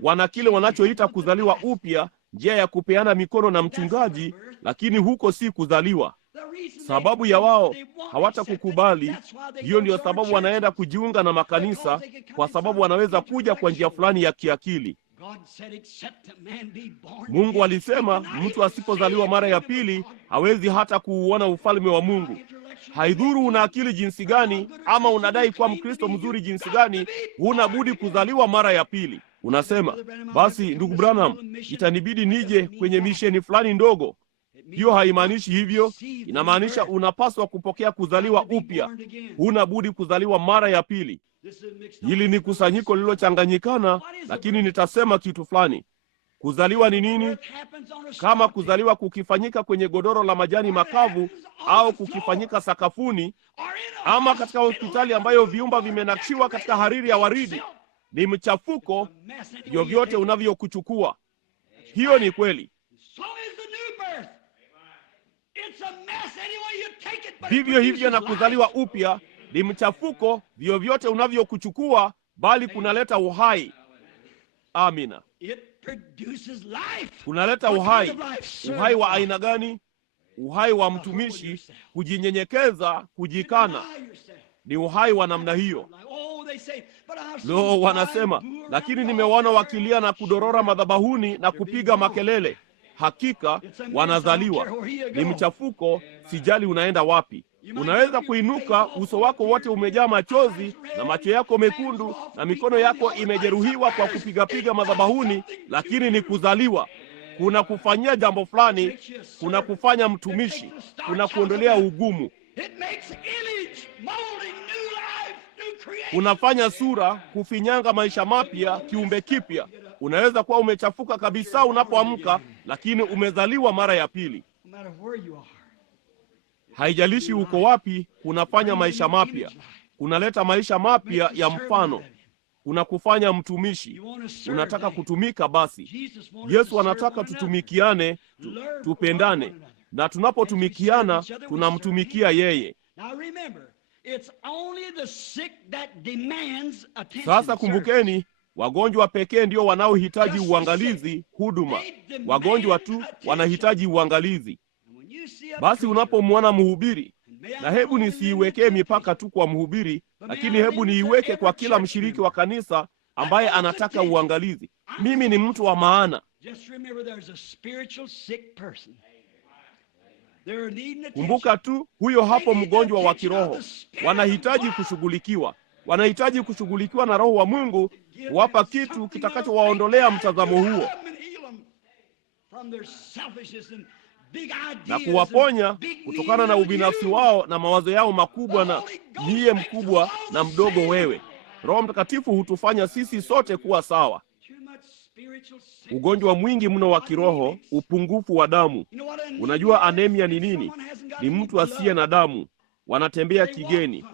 Wana kile wanachoita kuzaliwa upya, njia ya kupeana mikono na mchungaji, lakini huko si kuzaliwa. Sababu ya wao hawatakukubali, hiyo ndiyo sababu wanaenda kujiunga na makanisa, kwa sababu wanaweza kuja kwa njia fulani ya kiakili. Mungu alisema mtu asipozaliwa mara ya pili hawezi hata kuuona ufalme wa Mungu. Haidhuru una akili jinsi gani ama unadai kuwa Mkristo mzuri jinsi gani, huna budi kuzaliwa mara ya pili. Unasema, basi ndugu Branham, itanibidi nije kwenye misheni fulani ndogo. Hiyo haimaanishi hivyo. Inamaanisha unapaswa kupokea kuzaliwa upya. Huna budi kuzaliwa mara ya pili. Hili ni kusanyiko lililochanganyikana, lakini nitasema kitu fulani. Kuzaliwa ni nini? Kama kuzaliwa kukifanyika kwenye godoro la majani makavu, au kukifanyika sakafuni, ama katika hospitali ambayo viumba vimenakshiwa katika hariri ya waridi, ni mchafuko vyovyote unavyokuchukua. Hiyo ni kweli. Vivyo hivyo na kuzaliwa upya ni mchafuko vyovyote unavyokuchukua, bali kunaleta uhai. Amina. Kunaleta uhai. Uhai wa aina gani? Uhai wa mtumishi, kujinyenyekeza, kujikana. Ni uhai wa namna hiyo. Wanasema, lakini nimewaona wakilia na kudorora madhabahuni na kupiga makelele. Hakika wanazaliwa. Ni mchafuko, sijali unaenda wapi. Unaweza kuinuka, uso wako wote umejaa machozi na macho yako mekundu na mikono yako imejeruhiwa kwa kupiga madhabahuni, lakini ni kuzaliwa. Kuna kufanyia jambo fulani, kuna kufanya mtumishi, kuna kuondolea ugumu. Unafanya sura, kufinyanga maisha mapya, kiumbe kipya. Unaweza kuwa umechafuka kabisa unapoamka, lakini umezaliwa mara ya pili. Haijalishi uko wapi, unafanya maisha mapya. Unaleta maisha mapya ya mfano. Unakufanya mtumishi. Unataka kutumika basi. Yesu anataka tutumikiane, tupendane. Na tunapotumikiana, tunamtumikia yeye. Sasa kumbukeni, wagonjwa pekee ndio wanaohitaji uangalizi, huduma. Wagonjwa tu wanahitaji uangalizi. Basi unapomwona mhubiri, na hebu nisiiwekee mipaka tu kwa mhubiri, lakini hebu niiweke kwa kila mshiriki wa kanisa ambaye anataka uangalizi. Mimi ni mtu wa maana. Kumbuka tu, huyo hapo mgonjwa wa kiroho. Wanahitaji kushughulikiwa. Wanahitaji kushughulikiwa na Roho wa Mungu kuwapa kitu kitakachowaondolea mtazamo huo na kuwaponya kutokana na ubinafsi wao na mawazo yao makubwa na niye mkubwa na mdogo wewe. Roho Mtakatifu hutufanya sisi sote kuwa sawa. Ugonjwa mwingi mno wa kiroho, upungufu wa damu. Unajua anemia ni nini? Ni mtu asiye na damu. Wanatembea kigeni.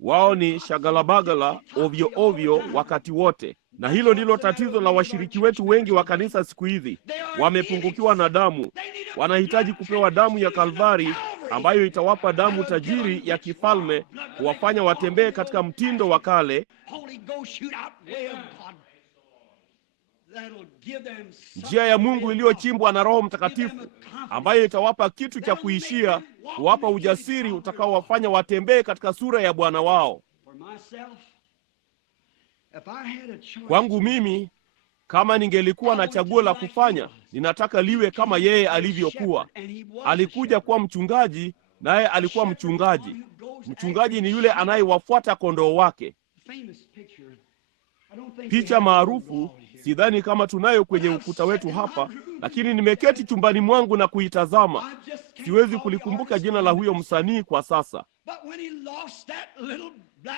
Wao ni shagalabagala, ovyo ovyo wakati wote. Na hilo ndilo tatizo la washiriki wetu wengi wa kanisa siku hizi. Wamepungukiwa na damu. Wanahitaji kupewa damu ya Kalvari ambayo itawapa damu tajiri ya kifalme, kuwafanya watembee katika mtindo wa kale, njia ya Mungu iliyochimbwa na Roho Mtakatifu, ambayo itawapa kitu cha kuishia, kuwapa ujasiri utakaowafanya watembee katika sura ya Bwana wao. Kwangu mimi, kama ningelikuwa na chaguo la kufanya, ninataka liwe kama yeye alivyokuwa. Alikuja kuwa mchungaji, naye alikuwa mchungaji. Mchungaji ni yule anayewafuata kondoo wake. Picha maarufu, sidhani kama tunayo kwenye ukuta wetu hapa, lakini nimeketi chumbani mwangu na kuitazama. Siwezi kulikumbuka jina la huyo msanii kwa sasa.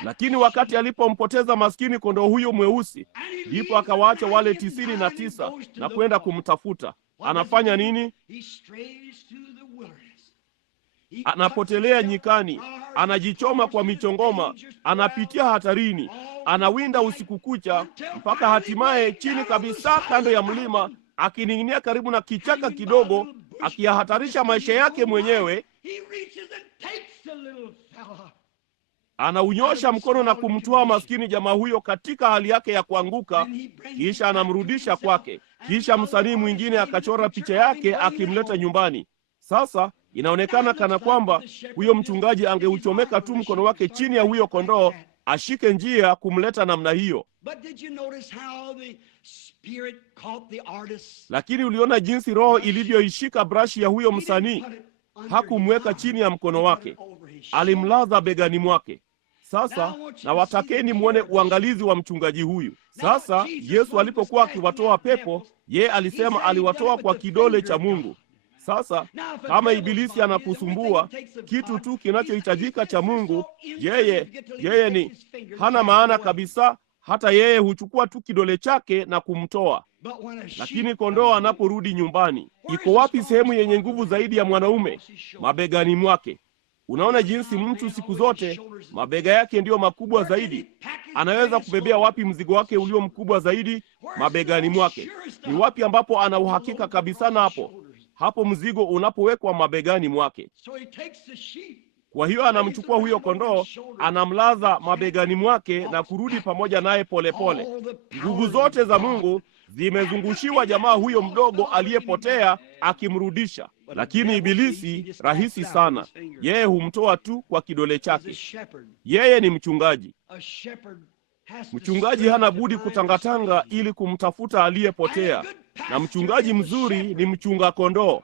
Lakini wakati alipompoteza maskini kondoo huyo mweusi, ndipo akawaacha wale 99 na kwenda kumtafuta. Anafanya nini? Anapotelea nyikani, anajichoma kwa michongoma, anapitia hatarini, anawinda usiku kucha, mpaka hatimaye chini kabisa kando ya mlima, akining'inia karibu na kichaka kidogo, akiyahatarisha maisha yake mwenyewe, anaunyosha mkono na kumtoa maskini jamaa huyo katika hali yake ya kuanguka, kisha anamrudisha kwake. Kisha msanii mwingine akachora picha yake akimleta nyumbani. Sasa inaonekana kana kwamba huyo mchungaji angeuchomeka tu mkono wake chini ya huyo kondoo, ashike njia kumleta namna hiyo. Lakini uliona jinsi Roho ilivyoishika brashi ya huyo msanii. Hakumweka chini ya mkono wake, alimlaza begani mwake. Sasa na watakeni muone uangalizi wa mchungaji huyu. Sasa Yesu alipokuwa akiwatoa pepo, yeye alisema aliwatoa kwa kidole cha Mungu. Sasa kama ibilisi anakusumbua, kitu tu kinachohitajika cha Mungu, yeye ni hana maana kabisa. Hata yeye huchukua tu kidole chake na kumtoa. Lakini kondoo anaporudi nyumbani, iko wapi sehemu yenye nguvu zaidi ya mwanaume? Mabegani mwake. Unaona jinsi mtu siku zote mabega yake ndiyo makubwa zaidi. Anaweza kubebea wapi mzigo wake ulio mkubwa zaidi? Mabegani mwake. Ni wapi ambapo ana uhakika kabisa napo? Hapo mzigo unapowekwa mabegani mwake. Kwa hiyo anamchukua huyo kondoo, anamlaza mabegani mwake na kurudi pamoja naye polepole. Nguvu zote za Mungu zimezungushiwa jamaa huyo mdogo aliyepotea, akimrudisha. Lakini ibilisi rahisi sana. Yeye humtoa tu kwa kidole chake. Yeye ni mchungaji. Mchungaji hana budi kutangatanga ili kumtafuta aliyepotea. na mchungaji mzuri ni mchunga kondoo.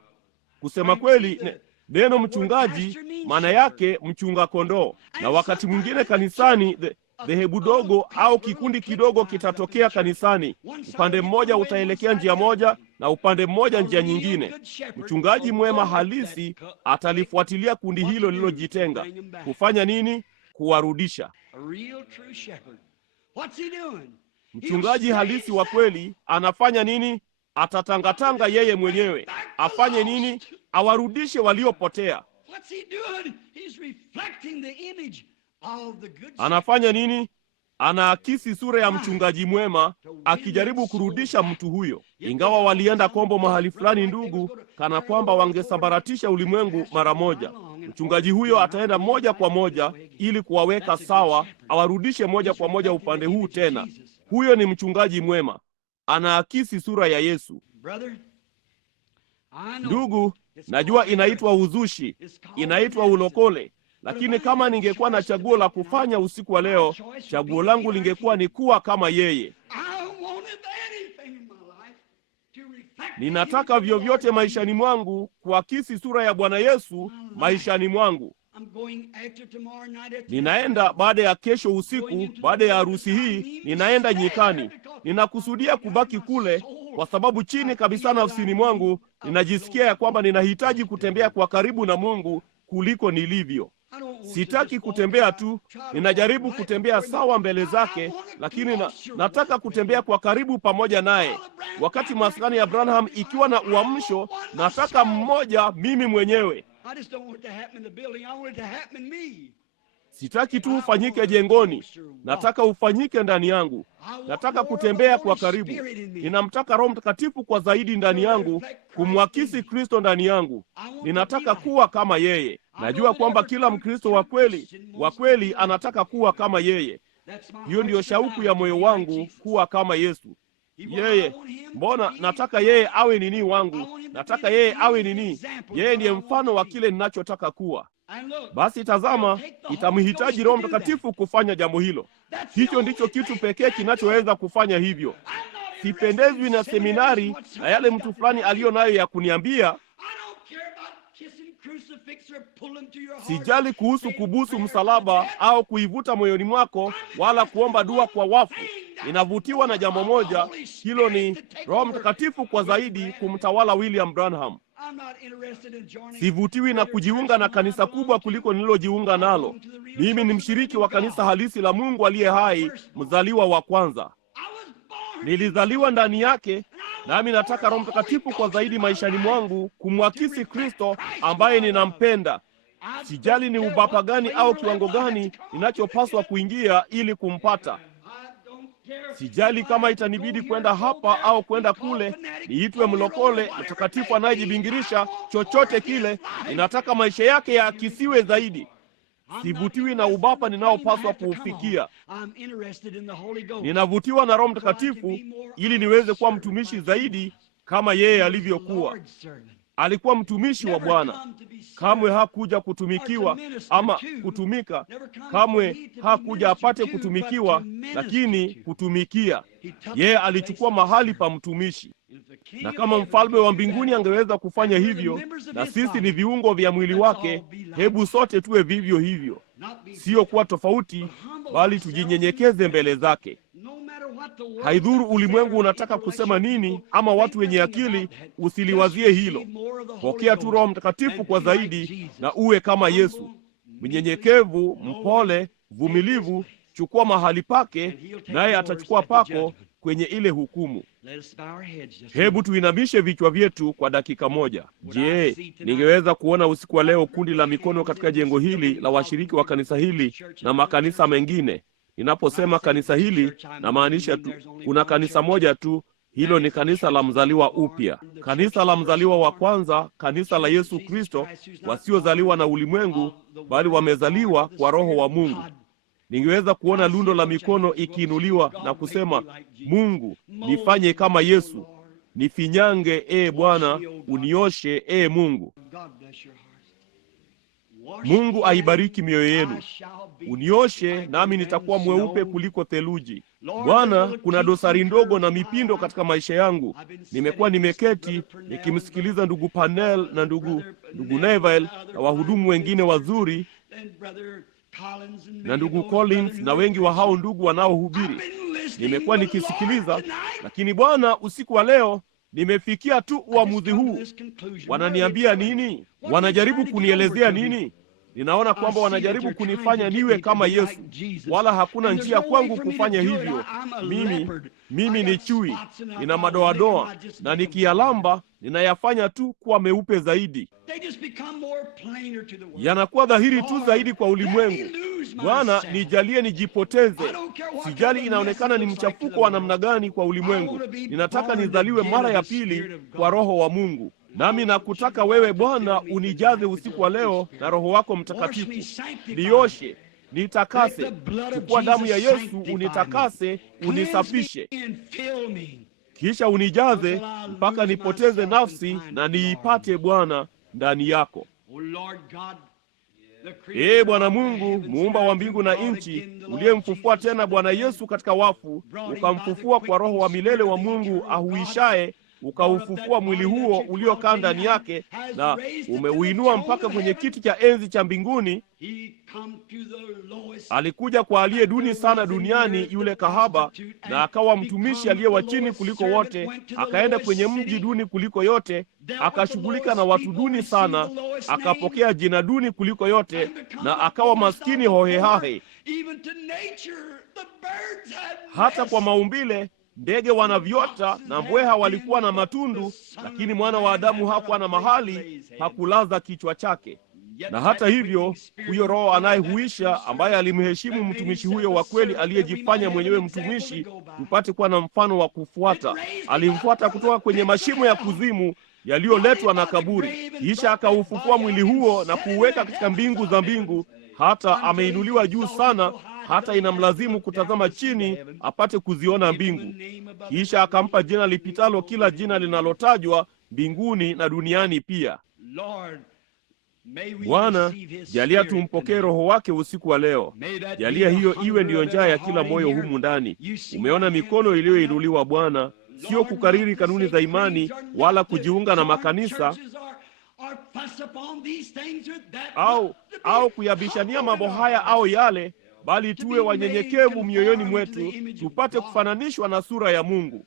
Kusema kweli, neno mchungaji maana yake mchunga kondoo. Na wakati mwingine kanisani dhehebu dogo au kikundi kidogo kitatokea kanisani. Upande mmoja utaelekea njia moja na upande mmoja njia nyingine. Mchungaji mwema halisi atalifuatilia kundi hilo lililojitenga. Kufanya nini? Kuwarudisha. Mchungaji halisi wa kweli anafanya nini? Atatangatanga yeye mwenyewe. Afanye nini? Awarudishe waliopotea. Anafanya nini? Anaakisi sura ya mchungaji mwema, akijaribu kurudisha mtu huyo. Ingawa walienda kombo mahali fulani, ndugu, kana kwamba wangesambaratisha ulimwengu mara moja, mchungaji huyo ataenda moja kwa moja ili kuwaweka sawa, awarudishe moja kwa moja upande huu tena. Huyo ni mchungaji mwema, anaakisi sura ya Yesu. Ndugu, najua inaitwa uzushi, inaitwa ulokole, lakini kama ningekuwa na chaguo la kufanya usiku wa leo, chaguo langu lingekuwa ni kuwa kama yeye. Ninataka vyovyote maishani mwangu kuakisi sura ya Bwana Yesu maishani mwangu. Ninaenda baada ya kesho usiku, baada ya harusi hii, ninaenda nyikani. Ninakusudia kubaki kule kwa sababu chini kabisa nafsini mwangu ninajisikia ya kwamba ninahitaji kutembea kwa karibu na Mungu kuliko nilivyo. Sitaki kutembea tu, ninajaribu kutembea sawa mbele zake, lakini nataka kutembea kwa karibu pamoja naye. Wakati maskani ya Branham ikiwa na uamsho, nataka mmoja mimi mwenyewe. Sitaki tu ufanyike jengoni, nataka ufanyike ndani yangu. Nataka kutembea kwa karibu. Ninamtaka Roho Mtakatifu kwa zaidi ndani yangu, kumwakisi Kristo ndani yangu. Ninataka kuwa kama yeye. Najua kwamba kila Mkristo wa kweli anataka kuwa kama yeye. Hiyo ndiyo shauku ya moyo wangu, kuwa kama Yesu. Yeye, mbona nataka yeye awe nini wangu? Nataka yeye awe nini? Yeye ndiye mfano wa kile ninachotaka kuwa. Basi tazama, itamhitaji Roho Mtakatifu kufanya jambo hilo. Hicho ndicho kitu pekee kinachoweza kufanya hivyo. Sipendezwi na seminari na yale mtu fulani aliyo nayo ya kuniambia. Sijali kuhusu kubusu msalaba au kuivuta moyoni mwako, wala kuomba dua kwa wafu. Ninavutiwa na jambo moja, hilo ni Roho Mtakatifu kwa zaidi kumtawala William Branham. Sivutiwi na kujiunga na kanisa kubwa kuliko nililojiunga nalo. Mimi ni mshiriki wa kanisa halisi la Mungu aliye hai, mzaliwa wa kwanza. Nilizaliwa ndani yake, nami nataka Roho Mtakatifu kwa zaidi maishani mwangu, kumwakisi Kristo ambaye ninampenda. Sijali ni ubapa gani au kiwango gani ninachopaswa kuingia ili kumpata. Sijali kama itanibidi kwenda hapa au kwenda kule, niitwe mlokole, mtakatifu anayejibingirisha, chochote kile. Ninataka maisha yake yaakisiwe zaidi. Sivutiwi na ubapa ninaopaswa kuufikia. Ninavutiwa na Roho Mtakatifu ili niweze kuwa mtumishi zaidi kama yeye alivyokuwa. Alikuwa mtumishi wa Bwana. Kamwe hakuja kutumikiwa ama kutumika. Kamwe hakuja apate kutumikiwa, lakini kutumikia. Yeye alichukua mahali pa mtumishi. Na kama mfalme wa mbinguni angeweza kufanya hivyo, na sisi ni viungo vya mwili wake, hebu sote tuwe vivyo hivyo. Sio kuwa tofauti, bali tujinyenyekeze mbele zake. Haidhuru ulimwengu unataka kusema nini ama watu wenye akili, usiliwazie hilo. Pokea tu Roho Mtakatifu kwa zaidi na uwe kama Yesu, mnyenyekevu, mpole, vumilivu. Chukua mahali pake, naye atachukua pako kwenye ile hukumu. Hebu tuinamishe vichwa vyetu kwa dakika moja. Je, ningeweza kuona usiku wa leo kundi la mikono katika jengo hili la washiriki wa kanisa hili na makanisa mengine? Ninaposema kanisa hili, namaanisha tu kuna kanisa moja tu. Hilo ni kanisa la mzaliwa upya, kanisa la mzaliwa wa kwanza, kanisa la Yesu Kristo, wasiozaliwa na ulimwengu, bali wamezaliwa kwa Roho wa Mungu. Ningeweza kuona lundo la mikono ikiinuliwa na kusema, Mungu, nifanye kama Yesu. Nifinyange, Bwana, unioshe, Mungu. Mungu aibariki mioyo yenu. Unioshe nami nitakuwa mweupe kuliko theluji. Bwana, kuna dosari ndogo na mipindo katika maisha yangu. Nimekuwa nimeketi nikimsikiliza ndugu Panel na ndugu Neville na wahudumu wengine wazuri na ndugu Collins na wengi wa hao ndugu wanaohubiri. Nimekuwa nikisikiliza, lakini Bwana, usiku wa leo nimefikia tu uamuzi huu. Wananiambia nini? Wanajaribu kunielezea nini? Ninaona kwamba wanajaribu kunifanya niwe kama Yesu, wala hakuna njia kwangu kufanya hivyo. Mimi ni chui, nina madoadoa, na nikiyalamba ninayafanya tu kuwa meupe zaidi. Yanakuwa dhahiri tu zaidi kwa ulimwengu. Bwana, nijalie nijipoteze. Sijali inaonekana ni mchafuko wa namna gani kwa ulimwengu. Ninataka nizaliwe mara ya pili kwa Roho wa Mungu. Nami nakutaka wewe Bwana unijaze usiku wa leo na Roho wako Mtakatifu. Nioshe, nitakase. Chukua damu ya Yesu unitakase, unisafishe. Kisha unijaze mpaka nipoteze nafsi na niipate Bwana ndani yako. Ee Bwana Mungu, muumba wa mbingu na nchi, uliyemfufua tena Bwana Yesu katika wafu, ukamfufua kwa Roho wa milele wa Mungu ahuishaye, ukaufufua mwili huo uliokaa ndani yake, na umeuinua mpaka kwenye kiti cha enzi cha mbinguni. Alikuja kwa aliye duni sana duniani, yule kahaba, na akawa mtumishi aliye wa chini kuliko wote. Akaenda kwenye mji duni kuliko yote, akashughulika na watu duni sana, akapokea jina duni kuliko yote, na akawa maskini hohehahe. Hata kwa maumbile ndege wana viota na mbweha walikuwa na matundu, lakini mwana wa Adamu hakuwa na mahali hakulaza kichwa chake. Na hata hivyo, huyo Roho anayehuisha, ambaye alimheshimu mtumishi huyo wa kweli aliyejifanya mwenyewe mtumishi, tupate kuwa na mfano wa kufuata, alimfuata kutoka kwenye mashimo ya kuzimu yaliyoletwa na kaburi, kisha akaufufua mwili huo na kuuweka katika mbingu za mbingu, hata ameinuliwa juu sana, hata inamlazimu kutazama chini apate kuziona mbingu. Kisha akampa jina lipitalo kila jina linalotajwa mbinguni na duniani pia. Bwana, jalia tumpokee Roho wake usiku wa leo. Jalia hiyo iwe ndiyo njaa ya kila moyo humu ndani. Umeona mikono iliyoinuliwa Bwana, sio kukariri kanuni za imani wala kujiunga na makanisa au kuyabishania mambo haya au yale, bali tuwe wanyenyekevu mioyoni mwetu, tupate kufananishwa na sura ya Mungu.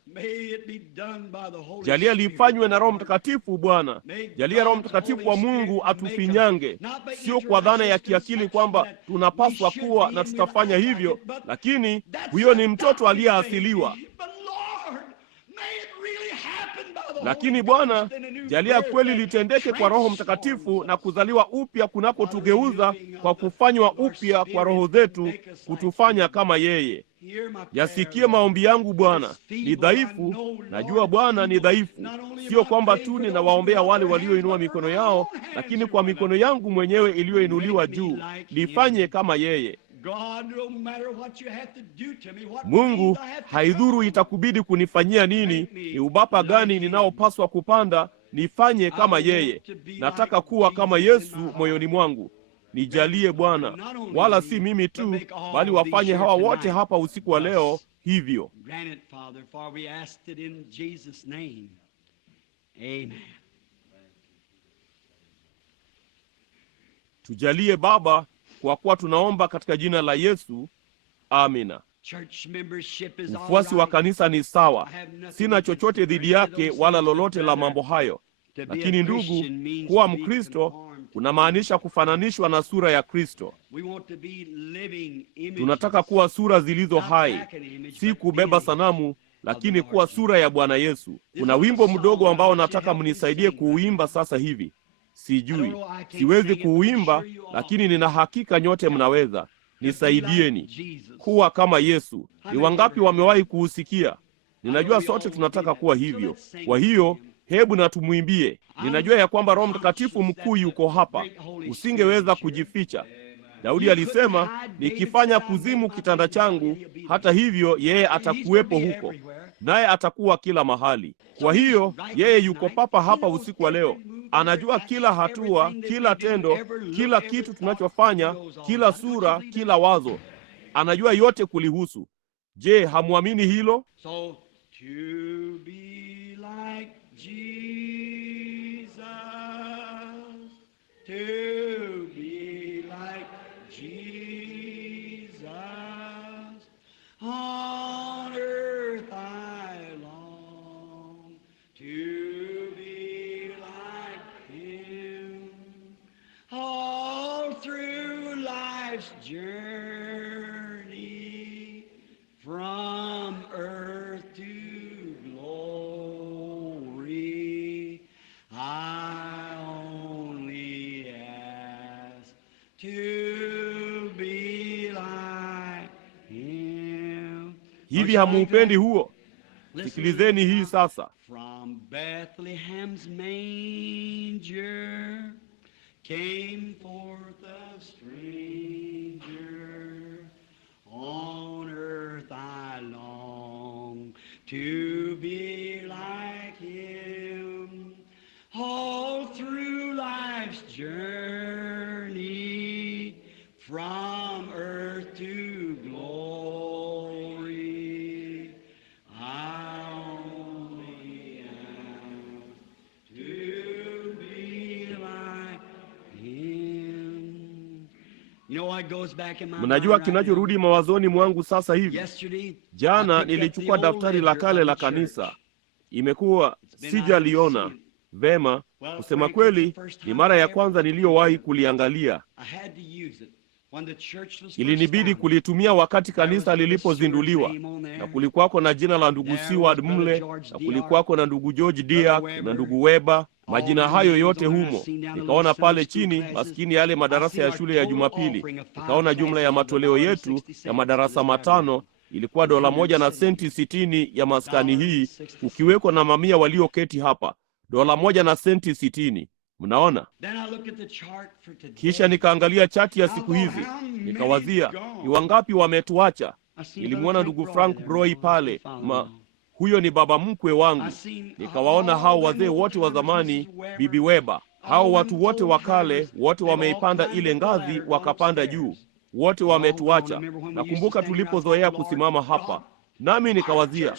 Jalia lifanywe na Roho Mtakatifu Bwana. Jalia Roho Mtakatifu wa Mungu atufinyange, sio kwa dhana ya kiakili kwamba tunapaswa kuwa na tutafanya hivyo, lakini huyo ni mtoto aliyeasiliwa. Lakini Bwana, jalia kweli litendeke kwa Roho Mtakatifu na kuzaliwa upya kunapotugeuza kwa kufanywa upya kwa roho zetu, kutufanya kama yeye. Yasikie maombi yangu Bwana. Ni dhaifu, najua Bwana ni dhaifu. Sio kwamba tu ninawaombea wale walioinua mikono yao, lakini kwa mikono yangu mwenyewe iliyoinuliwa juu, nifanye kama yeye. Mungu, haidhuru itakubidi kunifanyia nini, ni ubapa gani ninaopaswa kupanda, nifanye kama yeye. Nataka kuwa kama Yesu moyoni mwangu. Nijalie Bwana, wala si mimi tu, bali wafanye hawa wote hapa usiku wa leo hivyo. Tujalie Baba, kwa kuwa tunaomba katika jina la Yesu. Amina. Ufuasi wa kanisa ni sawa. Sina chochote dhidi yake wala lolote la mambo hayo. Lakini ndugu, kuwa Mkristo kunamaanisha kufananishwa na sura ya Kristo. Tunataka kuwa sura zilizo hai, si kubeba sanamu, lakini kuwa sura ya Bwana Yesu. Kuna wimbo mdogo ambao nataka mnisaidie kuuimba sasa hivi. Sijui, siwezi kuuimba, lakini nina hakika nyote mnaweza. Nisaidieni kuwa kama Yesu. Ni wangapi wamewahi kuusikia? Ninajua sote tunataka kuwa hivyo. Kwa hiyo, hebu na tumuimbie. Ninajua ya kwamba Roho Mtakatifu mkuu yuko hapa. Usingeweza kujificha. Daudi alisema, nikifanya kuzimu kitanda changu, hata hivyo yeye atakuwepo huko. Naye atakuwa kila mahali. Kwa hiyo, yeye yuko papa hapa usiku wa leo. Anajua kila hatua, kila tendo, kila kitu tunachofanya, kila sura, kila wazo. Anajua yote kulihusu. Je, hamwamini hilo? So to be like Jesus, to be like Jesus, on earth I long to be like Him, all through life's journey, from earth to glory, I only ask to be like Him. Hivi hamuupendi huo? Sikilizeni hii sasa. From Bethlehem's manger came forth a stranger. On earth I long to be like Him, all through life's journey, from earth to glory, I only ask to be like Him. You know what goes back in my Mnajua mind kinachorudi mawazoni mwangu sasa hivi? Yesterday, Jana nilichukua daftari la kale la kanisa. Imekuwa sijaliona vema. Kusema kweli, ni mara ya kwanza niliyowahi kuliangalia. Ilinibidi kulitumia wakati kanisa lilipozinduliwa, na kulikuwako na jina la ndugu Seward mle, na kulikuwako na ndugu George Diak na ndugu Weber, majina hayo yote humo. Nikaona pale chini maskini yale madarasa ya shule ya Jumapili. Nikaona jumla ya matoleo yetu ya madarasa 5 ilikuwa $1 na senti 60 ya maskani hii, ukiweko na mamia walioketi hapa. $1 na senti 60. Mnaona? Kisha nikaangalia chati ya siku hizi, nikawazia ni wangapi wametuacha. Nilimwona ndugu Frank Broy pale, huyo ni baba mkwe wangu. Nikawaona hao wazee wote wa zamani, Bibi Weber, hao watu wote wa kale, wote wameipanda ile ngazi wakapanda juu, wote wametuacha. Nakumbuka tulipozoea kusimama hapa, nami nikawazia,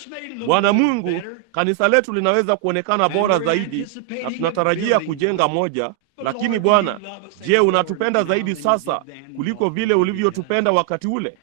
Bwana Mungu, kanisa letu linaweza kuonekana bora zaidi, na tunatarajia kujenga moja. Lakini Bwana, je, unatupenda zaidi sasa kuliko vile ulivyotupenda wakati ule?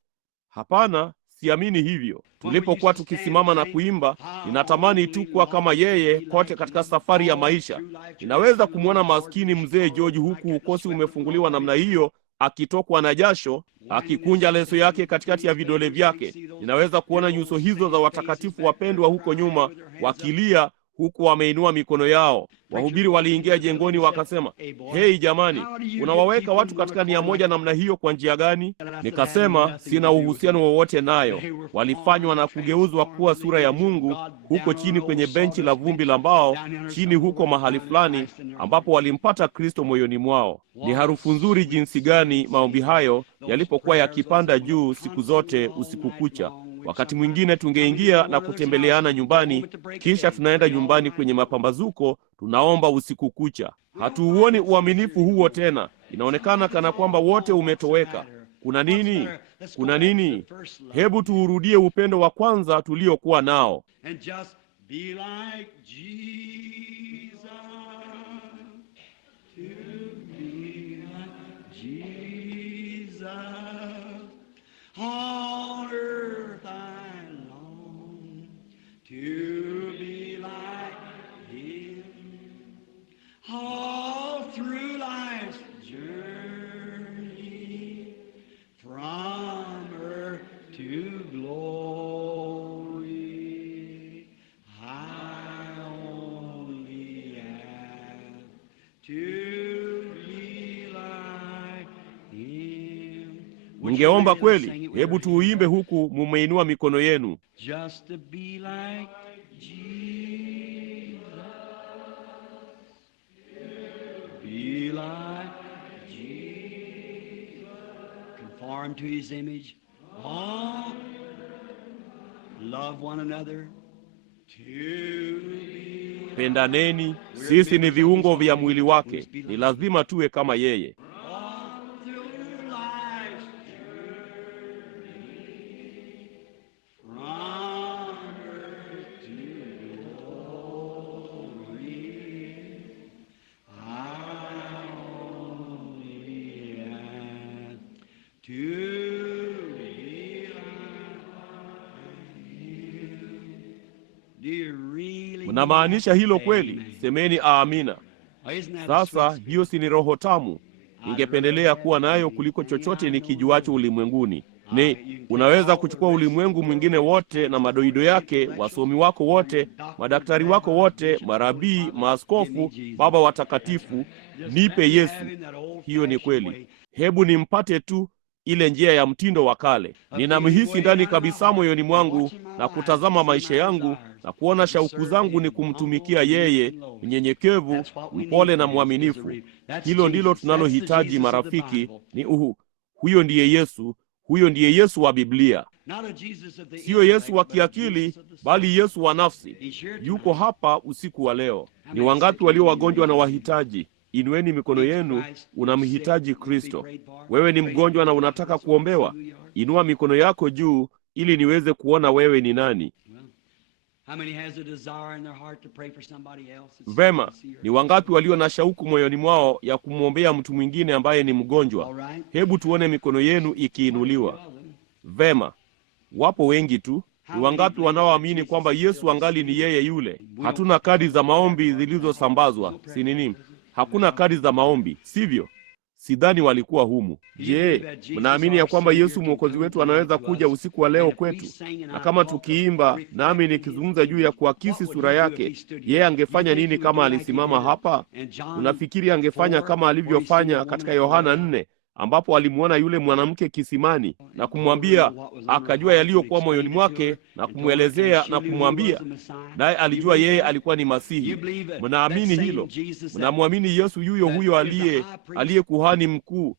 Hapana, siamini hivyo. Tulipokuwa tukisimama na kuimba, ninatamani tu kuwa kama yeye kote katika safari ya maisha. Ninaweza kumwona maskini mzee George huku ukosi umefunguliwa namna hiyo, akitokwa na jasho, akikunja leso yake katikati ya vidole vyake. Ninaweza kuona nyuso hizo za watakatifu wapendwa huko nyuma wakilia, huku wameinua mikono yao. Wahubiri waliingia jengoni wakasema, "Hei jamani, unawaweka watu katika nia moja namna hiyo kwa njia gani?" Nikasema sina uhusiano wowote nayo. Walifanywa na kugeuzwa kuwa sura ya Mungu huko chini kwenye benchi la vumbi la mbao, chini huko mahali fulani ambapo walimpata Kristo moyoni mwao. Ni harufu nzuri jinsi gani maombi hayo yalipokuwa yakipanda juu siku zote usiku kucha. Wakati mwingine tungeingia na kutembeleana nyumbani, kisha tunaenda nyumbani kwenye mapambazuko, tunaomba usiku kucha. Hatuuoni uaminifu huo tena. Inaonekana kana kwamba wote umetoweka. Kuna nini? Kuna nini? Hebu tuurudie upendo wa kwanza tuliokuwa nao. And just be like Jesus, to be like Jesus. On earth I long to be like Him, all through life's journey, from earth to glory, I only ask to be like Him. Ningeomba kweli, hebu tuuimbe huku mumeinua mikono yenu. Just to be like Jesus, be like Jesus, conform to His image, all love one another, to be Pendaneni, sisi ni viungo vya mwili wake. Ni lazima tuwe kama yeye. Mnamaanisha hilo kweli? Semeni amina. Sasa hiyo si ni roho tamu? Ningependelea kuwa nayo kuliko chochote nikijuacho ulimwenguni. Unaweza kuchukua ulimwengu mwingine wote na madoido yake, wasomi wako wote, madaktari wako wote, marabii, maaskofu, baba watakatifu. Nipe Yesu. Hiyo ni kweli. Hebu nimpate tu ile njia ya mtindo wa kale. Ninamhisi ndani kabisa moyoni mwangu na kutazama maisha yangu na kuona shauku zangu ni kumtumikia yeye, mnyenyekevu, mpole na mwaminifu. Hilo ndilo tunalohitaji, marafiki. Huyo ndiye Yesu. Huyo ndiye Yesu wa Biblia. Sio Yesu wa kiakili, bali Yesu wa nafsi. Yuko hapa usiku wa leo. Ni wangapi walio wagonjwa na wahitaji? Inueni mikono yenu. Unamhitaji Kristo. Wewe ni mgonjwa na unataka kuombewa? Inua mikono yako juu ili niweze kuona wewe ni nani. Vema, ni wangapi walio na shauku moyoni mwao ya kumwombea mtu mwingine ambaye ni mgonjwa? Hebu tuone mikono yenu ikiinuliwa. Vema, wapo wengi tu. Ni wangapi wanaoamini kwamba Yesu angali ni yeye yule? Hatuna kadi za maombi zilizosambazwa, si nini? Hakuna kadi za maombi, sivyo? Sidhani walikuwa humu. Je, mnaamini ya kwamba Yesu Mwokozi wetu anaweza kuja usiku wa leo kwetu? Na kama tukiimba, nami nikizungumza juu ya kuakisi sura yake, yeye angefanya nini kama alisimama hapa? Unafikiri angefanya kama alivyofanya katika Yohana 4, ambapo alimuona yule mwanamke kisimani na kumwambia, akajua yaliyokuwa moyoni mwake na kumwelezea na kumwambia, naye alijua yeye alikuwa ni Masihi. Mnaamini hilo? Mnamwamini Yesu yuyo huyo aliye kuhani mkuu,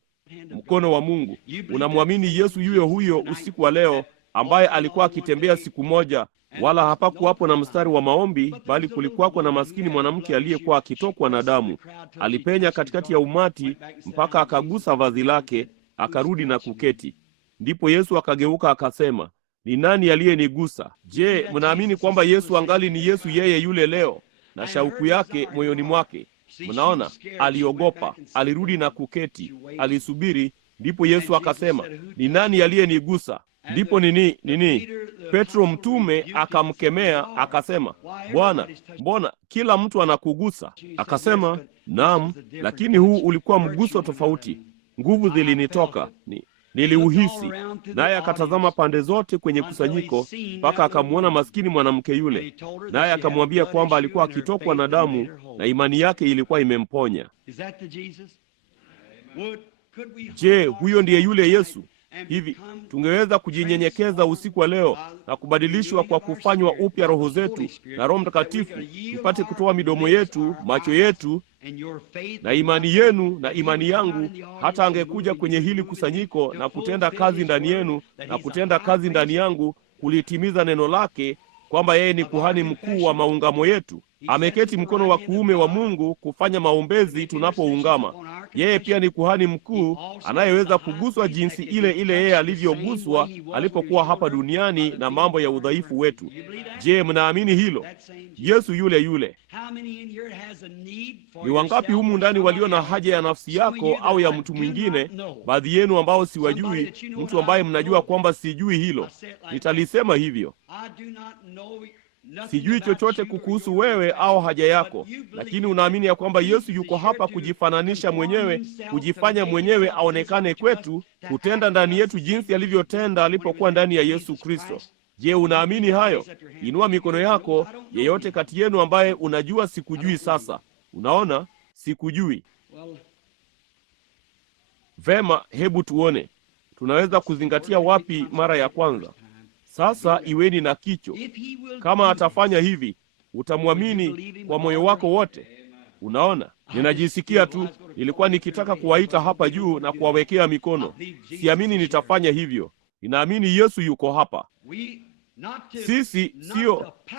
mkono wa Mungu? Unamwamini Yesu yuyo huyo usiku wa leo, ambaye alikuwa akitembea siku moja, wala hapakuwapo na mstari wa maombi, bali kulikuwako na maskini mwanamke aliyekuwa akitokwa na damu. Alipenya katikati ya umati mpaka akagusa vazi lake, akarudi na kuketi. Ndipo Yesu akageuka akasema, ni nani aliyenigusa? Je, mnaamini kwamba Yesu angali ni Yesu yeye yule leo, na shauku yake moyoni mwake? Mnaona, aliogopa, alirudi na kuketi, alisubiri. Ndipo Yesu akasema, ni nani aliyenigusa? Ndipo Petro mtume akamkemea akasema, Bwana, mbona kila mtu anakugusa? Akasema, naam, lakini huu ulikuwa mguso tofauti. Nguvu zilinitoka, niliuhisi. Naye akatazama pande zote kwenye kusanyiko mpaka akamwona maskini mwanamke yule, naye akamwambia kwamba alikuwa akitokwa na damu na imani yake ilikuwa imemponya. Je, huyo ndiye yule Yesu? Hivi tungeweza kujinyenyekeza usiku wa leo na kubadilishwa kwa kufanywa upya roho zetu na Roho Mtakatifu, tupate kutoa midomo yetu, macho yetu na imani yenu na imani yangu, hata angekuja kwenye hili kusanyiko na kutenda kazi ndani yenu na kutenda kazi ndani yangu, kulitimiza neno lake kwamba yeye ni kuhani mkuu wa maungamo yetu. Ameketi mkono wa kuume wa Mungu kufanya maombezi tunapoungama. Yeye pia ni kuhani mkuu anayeweza kuguswa jinsi ile ile yeye alivyoguswa alipokuwa hapa duniani na mambo ya udhaifu wetu. Je, mnaamini hilo? Yesu yule yule. Ni wangapi humu ndani walio na haja ya nafsi yako au ya mtu mwingine? Baadhi yenu ambao siwajui, mtu ambaye mnajua kwamba sijui hilo. Nitalisema hivyo. Sijui chochote kukuhusu wewe au haja yako, lakini unaamini ya kwamba Yesu yuko hapa kujifananisha mwenyewe, kujifanya mwenyewe aonekane kwetu, kutenda ndani yetu jinsi alivyotenda alipokuwa ndani ya Yesu Kristo. Je, unaamini hayo? Inua mikono yako, yeyote kati yenu ambaye unajua sikujui sasa. Unaona, sikujui. Vema, hebu tuone. Tunaweza kuzingatia wapi mara ya kwanza? Sasa iweni na kicho. Kama atafanya hivi, utamwamini kwa moyo wako wote. Unaona, ninajisikia tu, nilikuwa nikitaka kuwaita hapa juu na kuwawekea mikono. Siamini nitafanya hivyo. Ninaamini Yesu yuko hapa. Sisi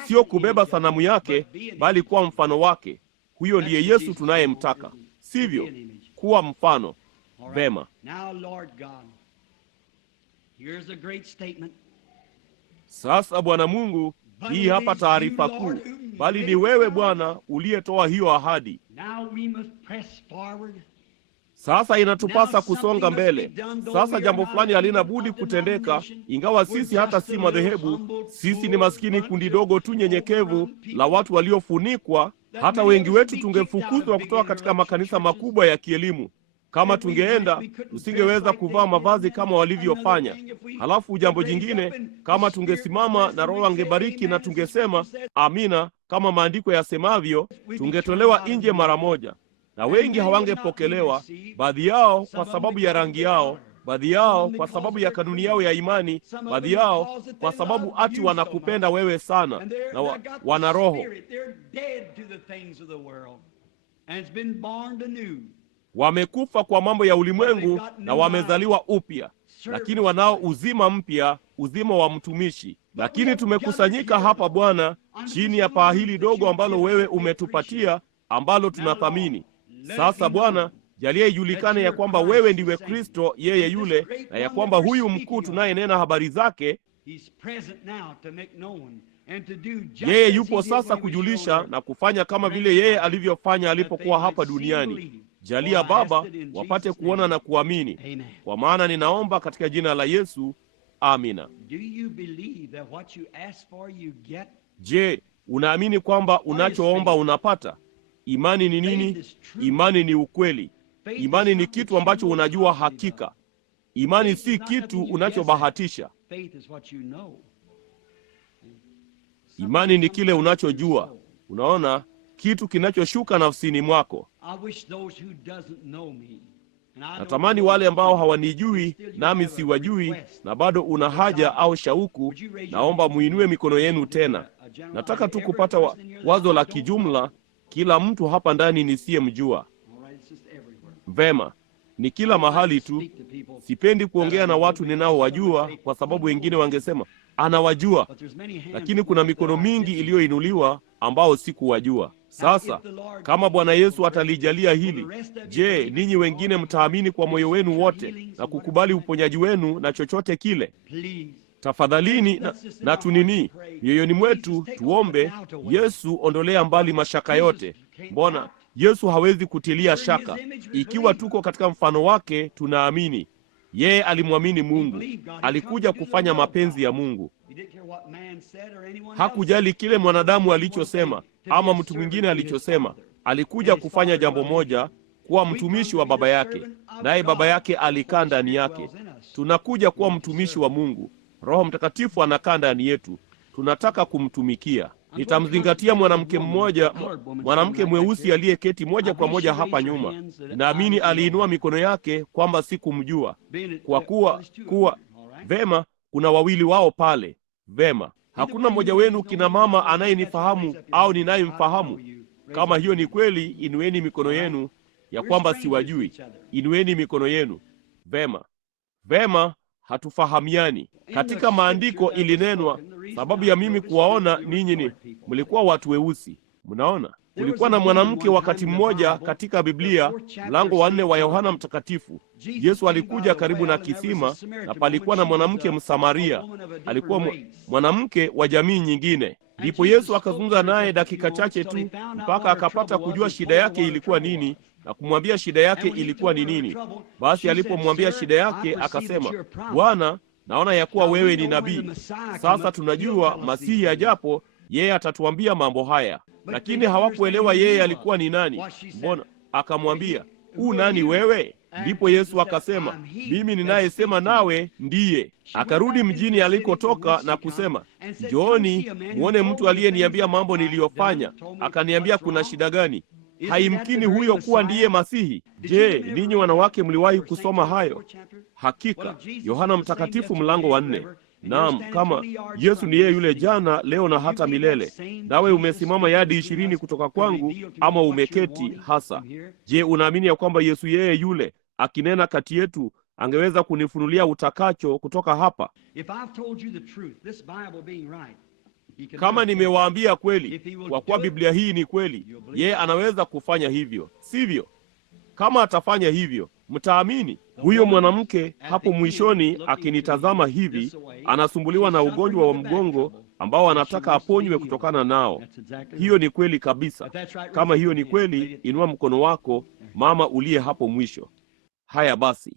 sio kubeba sanamu yake, bali kuwa mfano wake. Huyo ndiye Yesu tunayemtaka, sivyo? Kuwa mfano. Vema. Sasa Bwana Mungu, hii hapa taarifa kuu. Bali ni wewe Bwana uliyetoa hiyo ahadi. Sasa inatupasa kusonga mbele. Sasa jambo fulani halina budi kutendeka, ingawa sisi hata si madhehebu. Sisi ni maskini kundi dogo tu nyenyekevu la watu waliofunikwa. Hata wengi wetu tungefukuzwa kutoka katika makanisa makubwa ya kielimu. Kama tungeenda, tusingeweza kuvaa mavazi kama walivyofanya. Halafu jambo jingine, kama tungesimama na Roho angebariki na tungesema amina kama maandiko yasemavyo, tungetolewa nje mara moja. Na wengi hawangepokelewa, baadhi yao kwa sababu ya rangi yao, baadhi yao kwa sababu ya kanuni yao ya imani, baadhi yao kwa sababu ati wanakupenda wewe sana na wana roho. Wamekufa kwa mambo ya ulimwengu na wamezaliwa upya, lakini wanao uzima mpya, uzima wa mtumishi. Lakini tumekusanyika hapa Bwana, chini ya paa hili dogo ambalo wewe umetupatia, ambalo tunathamini. Sasa Bwana, jalia ijulikane ya kwamba wewe ndiwe Kristo, yeye yule, na ya kwamba huyu mkuu tunayenena habari zake, yeye yupo sasa kujulisha na kufanya kama vile yeye alivyofanya alipokuwa hapa duniani. Jalia Baba wapate kuona na kuamini. Kwa maana ninaomba katika jina la Yesu. Amina. Je, unaamini kwamba unachoomba unapata? Imani ni nini? Imani ni ukweli. Imani ni kitu ambacho unajua hakika. Imani si kitu unachobahatisha. Imani ni kile unachojua. Unaona, kitu kinachoshuka nafsini mwako. Natamani wale ambao hawanijui nami siwajui na bado una haja au shauku, naomba muinue mikono yenu tena. Nataka tu kupata wazo la kijumla, kila mtu hapa ndani nisiyemjua. Vema, ni kila mahali tu. Sipendi kuongea na watu ninaowajua kwa sababu wengine wangesema anawajua, lakini kuna mikono mingi iliyoinuliwa ambao sikuwajua. Sasa kama Bwana Yesu atalijalia hili, je, ninyi wengine mtaamini kwa moyo wenu wote na kukubali uponyaji wenu na chochote kile? Tafadhalini na tunini mioyoni mwetu tuombe. Yesu, ondolea mbali mashaka yote. Mbona Yesu hawezi kutilia shaka? Ikiwa tuko katika mfano wake, tunaamini. Yeye alimwamini Mungu, alikuja kufanya mapenzi ya Mungu. Hakujali kile mwanadamu alichosema ama mtu mwingine alichosema. Alikuja kufanya jambo moja, kuwa mtumishi wa Baba yake, naye Baba yake alikaa ndani yake. Tunakuja kuwa mtumishi wa Mungu. Roho Mtakatifu anakaa ndani yetu. Tunataka kumtumikia. Nitamzingatia mwanamke mweusi aliyeketi moja kwa moja hapa nyuma. Naamini aliinua mikono yake kwamba sikumjua. Kwa kuwa vema, kuna wawili wao pale. Vema, hakuna mmoja wenu kina mama anayenifahamu au ninayemfahamu. Kama hiyo ni kweli, inueni mikono yenu ya kwamba siwajui. Inueni mikono yenu. Vema, hatufahamiani. Katika maandiko ilinenwa, sababu ya mimi kuwaona ninyi mlikuwa watu weusi. Mnaona, kulikuwa na mwanamke wakati mmoja katika Biblia, mlango wa 4 wa Yohana Mtakatifu. Yesu alikuja karibu na kisima na palikuwa na mwanamke Msamaria. Alikuwa mwanamke wa jamii nyingine. Ndipo Yesu akazungumza naye dakika chache tu, mpaka akapata kujua shida yake ilikuwa nini na kumwambia shida yake ilikuwa ni nini. Basi alipomwambia shida yake, akasema, Bwana, naona ya kuwa wewe ni nabii. Sasa tunajua Masihi ajapo, yeye atatuambia mambo haya. Lakini hawakuelewa yeye alikuwa ni nani. Mbona? Akamwambia, nani wewe? Ndipo Yesu akasema, mimi ninayesema nawe ndiye. Akarudi mjini alikotoka na kusema, njooni muone mtu aliyeniambia mambo niliyofanya. Akaniambia, kuna shida gani? Haimkini huyo kuwa ndiye Masihi. Je, ninyi wanawake mliwahi kusoma hayo? Hakika Yohana Mtakatifu mlango wa 4. Naam, kama Yesu ni yeye yule jana, leo na hata milele. Nawe umesimama yadi 20 kutoka kwangu, ama umeketi hasa. Je, unaamini ya kwamba Yesu yeye yule akinena kati yetu angeweza kunifunulia utakacho kutoka hapa. Kama nimewaambia kweli, kwa kuwa Biblia hii ni kweli, yeye anaweza kufanya hivyo, sivyo? Kama atafanya hivyo, mtaamini. Huyo mwanamke hapo mwishoni akinitazama hivi, anasumbuliwa na ugonjwa wa mgongo ambao anataka aponywe kutokana nao. Hiyo ni kweli kabisa. Kama hiyo ni kweli, inua mkono wako, mama uliye hapo mwisho. Haya basi.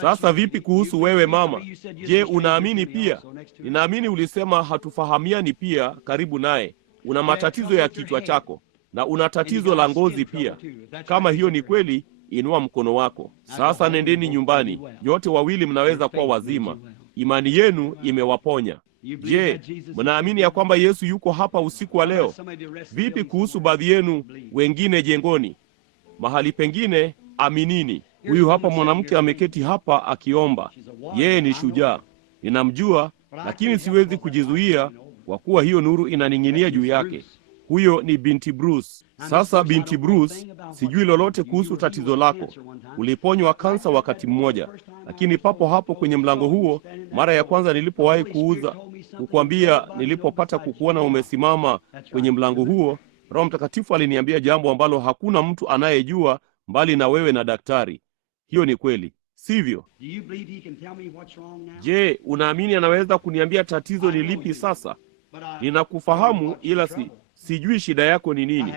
Sasa vipi kuhusu wewe mama? Je, unaamini pia? Ninaamini ulisema hatufahamiani pia karibu naye. Una matatizo ya kichwa chako na una tatizo la ngozi pia. Kama hiyo ni kweli, inua mkono wako. Sasa nendeni nyumbani. Nyote wawili mnaweza kuwa wazima. Imani yenu imewaponya. Je, mnaamini ya kwamba Yesu yuko hapa usiku wa leo? Vipi kuhusu baadhi yenu wengine jengoni? Mahali pengine, aminini. Huyu hapa mwanamke ameketi hapa akiomba. Yeye ni shujaa. Ninamjua, lakini siwezi kujizuia kwa kuwa hiyo nuru inaning'inia juu yake. Huyo ni binti Bruce. Sasa binti Bruce, sijui lolote kuhusu tatizo lako. Uliponywa kansa wakati mmoja, lakini papo hapo kwenye mlango huo, mara ya kwanza nilipowahi kukuambia, nilipopata kukuona umesimama kwenye mlango huo, Roho Mtakatifu aliniambia jambo ambalo hakuna mtu anayejua mbali na wewe na daktari. Hiyo ni kweli, sivyo? Je, unaamini anaweza kuniambia tatizo ni lipi sasa? Ninakufahamu, ila sijui shida yako ni nini.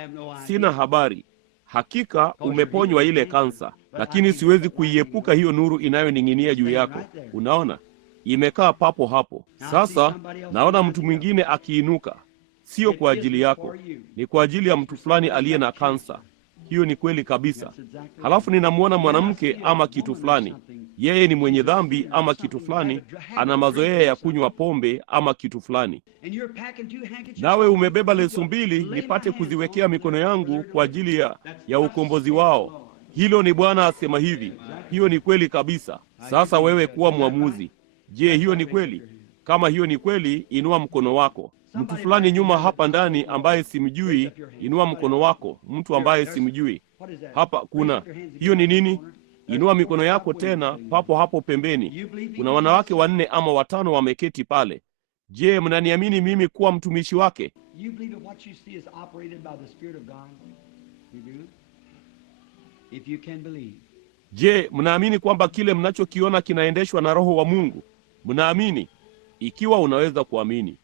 Sina habari. Hakika umeponywa ile kansa, lakini siwezi kuiepuka hiyo nuru inayoning'inia juu yako. Unaona? Imekaa papo hapo. Sasa naona mtu mwingine akiinuka. Sio kwa ajili yako. Ni kwa ajili ya mtu fulani aliye na kansa. Hiyo ni kweli kabisa. Halafu ninamwona mwanamke ama kitu fulani. Yeye ni mwenye dhambi ama kitu fulani, ana mazoea ya kunywa pombe ama kitu fulani. Nawe umebeba leso mbili nipate kuziwekea mikono yangu kwa ajili ya ukombozi wao. Hilo ni Bwana asema hivi. Hiyo ni kweli kabisa. Sasa wewe kuwa mwamuzi. Je, hiyo ni kweli? Kama hiyo ni kweli, inua mkono wako. Mtu fulani nyuma hapa ndani ambaye simjui, inua mkono wako. Mtu ambaye simjui. Hapa kuna. Hiyo ni nini? Inua mikono yako tena papo hapo pembeni. Kuna wanawake 4 ama 5 wameketi pale. Je, mnaniamini mimi kuwa mtumishi wake? Je, mnaamini kwamba kile mnachokiona kinaendeshwa na Roho wa Mungu? Mnaamini? Ikiwa unaweza kuamini.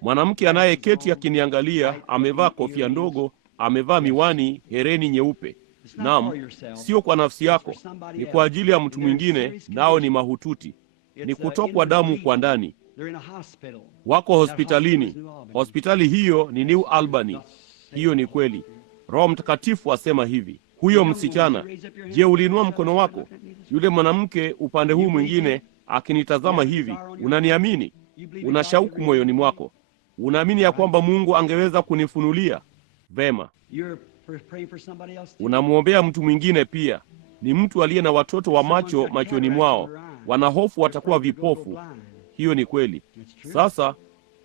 Mwanamke anayeketi akiniangalia, amevaa kofia ndogo, amevaa miwani, hereni nyeupe. Naam, sio kwa nafsi yako, ni kwa ajili ya mtu mwingine, nao ni mahututi. Ni kutokwa damu kwa ndani. Wako hospitalini. Hospitali hiyo ni New Albany. Hiyo ni kweli. Roho Mtakatifu asema hivi. Huyo msichana, je, uliinua mkono wako? Yule mwanamke upande huu mwingine akinitazama hivi, unaniamini? Una shauku moyoni mwako. Unaamini ya kwamba Mungu angeweza kunifunulia? Vema. Unamwombea mtu mwingine pia. Ni mtu aliye na watoto wa macho machoni mwao. Wanahofu watakuwa vipofu. Hiyo ni kweli. Sasa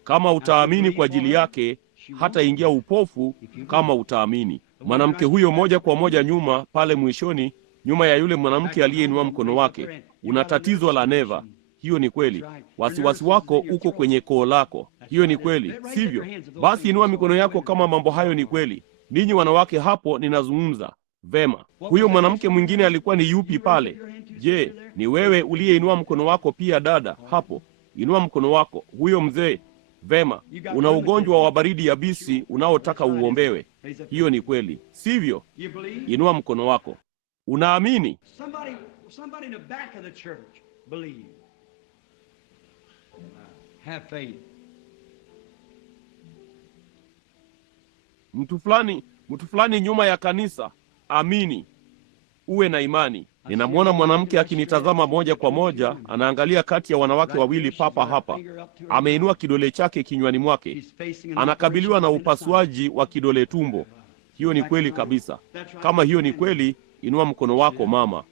kama utaamini kwa ajili yake, hata ingia upofu kama utaamini. Mwanamke huyo moja kwa moja nyuma pale mwishoni, nyuma ya yule mwanamke aliyeinua mkono wake. Una tatizo la neva. Hiyo ni kweli. Wasiwasi wako uko kwenye koo lako. Hiyo ni kweli, sivyo? Basi inua mikono yako kama mambo hayo ni kweli. Ninyi wanawake hapo ninazungumza. Vema. Huyo mwanamke mwingine alikuwa ni yupi pale? Je, ni wewe uliyeinua mkono wako pia dada hapo? Inua mkono wako. Huyo mzee. Vema. Una ugonjwa wa baridi yabisi unaotaka uombewe. Hiyo ni kweli, sivyo? Inua mkono wako. Unaamini? Somebody in the back of the church believe. Have faith. Mtu fulani nyuma ya kanisa, amini. Uwe na imani. Ninamwona mwanamke akinitazama moja kwa moja, anaangalia kati ya wanawake wawili papa hapa. Ameinua kidole chake kinywani mwake. Anakabiliwa na upasuaji wa kidole tumbo. Hiyo ni kweli kabisa. Kama hiyo ni kweli, inua mkono wako mama.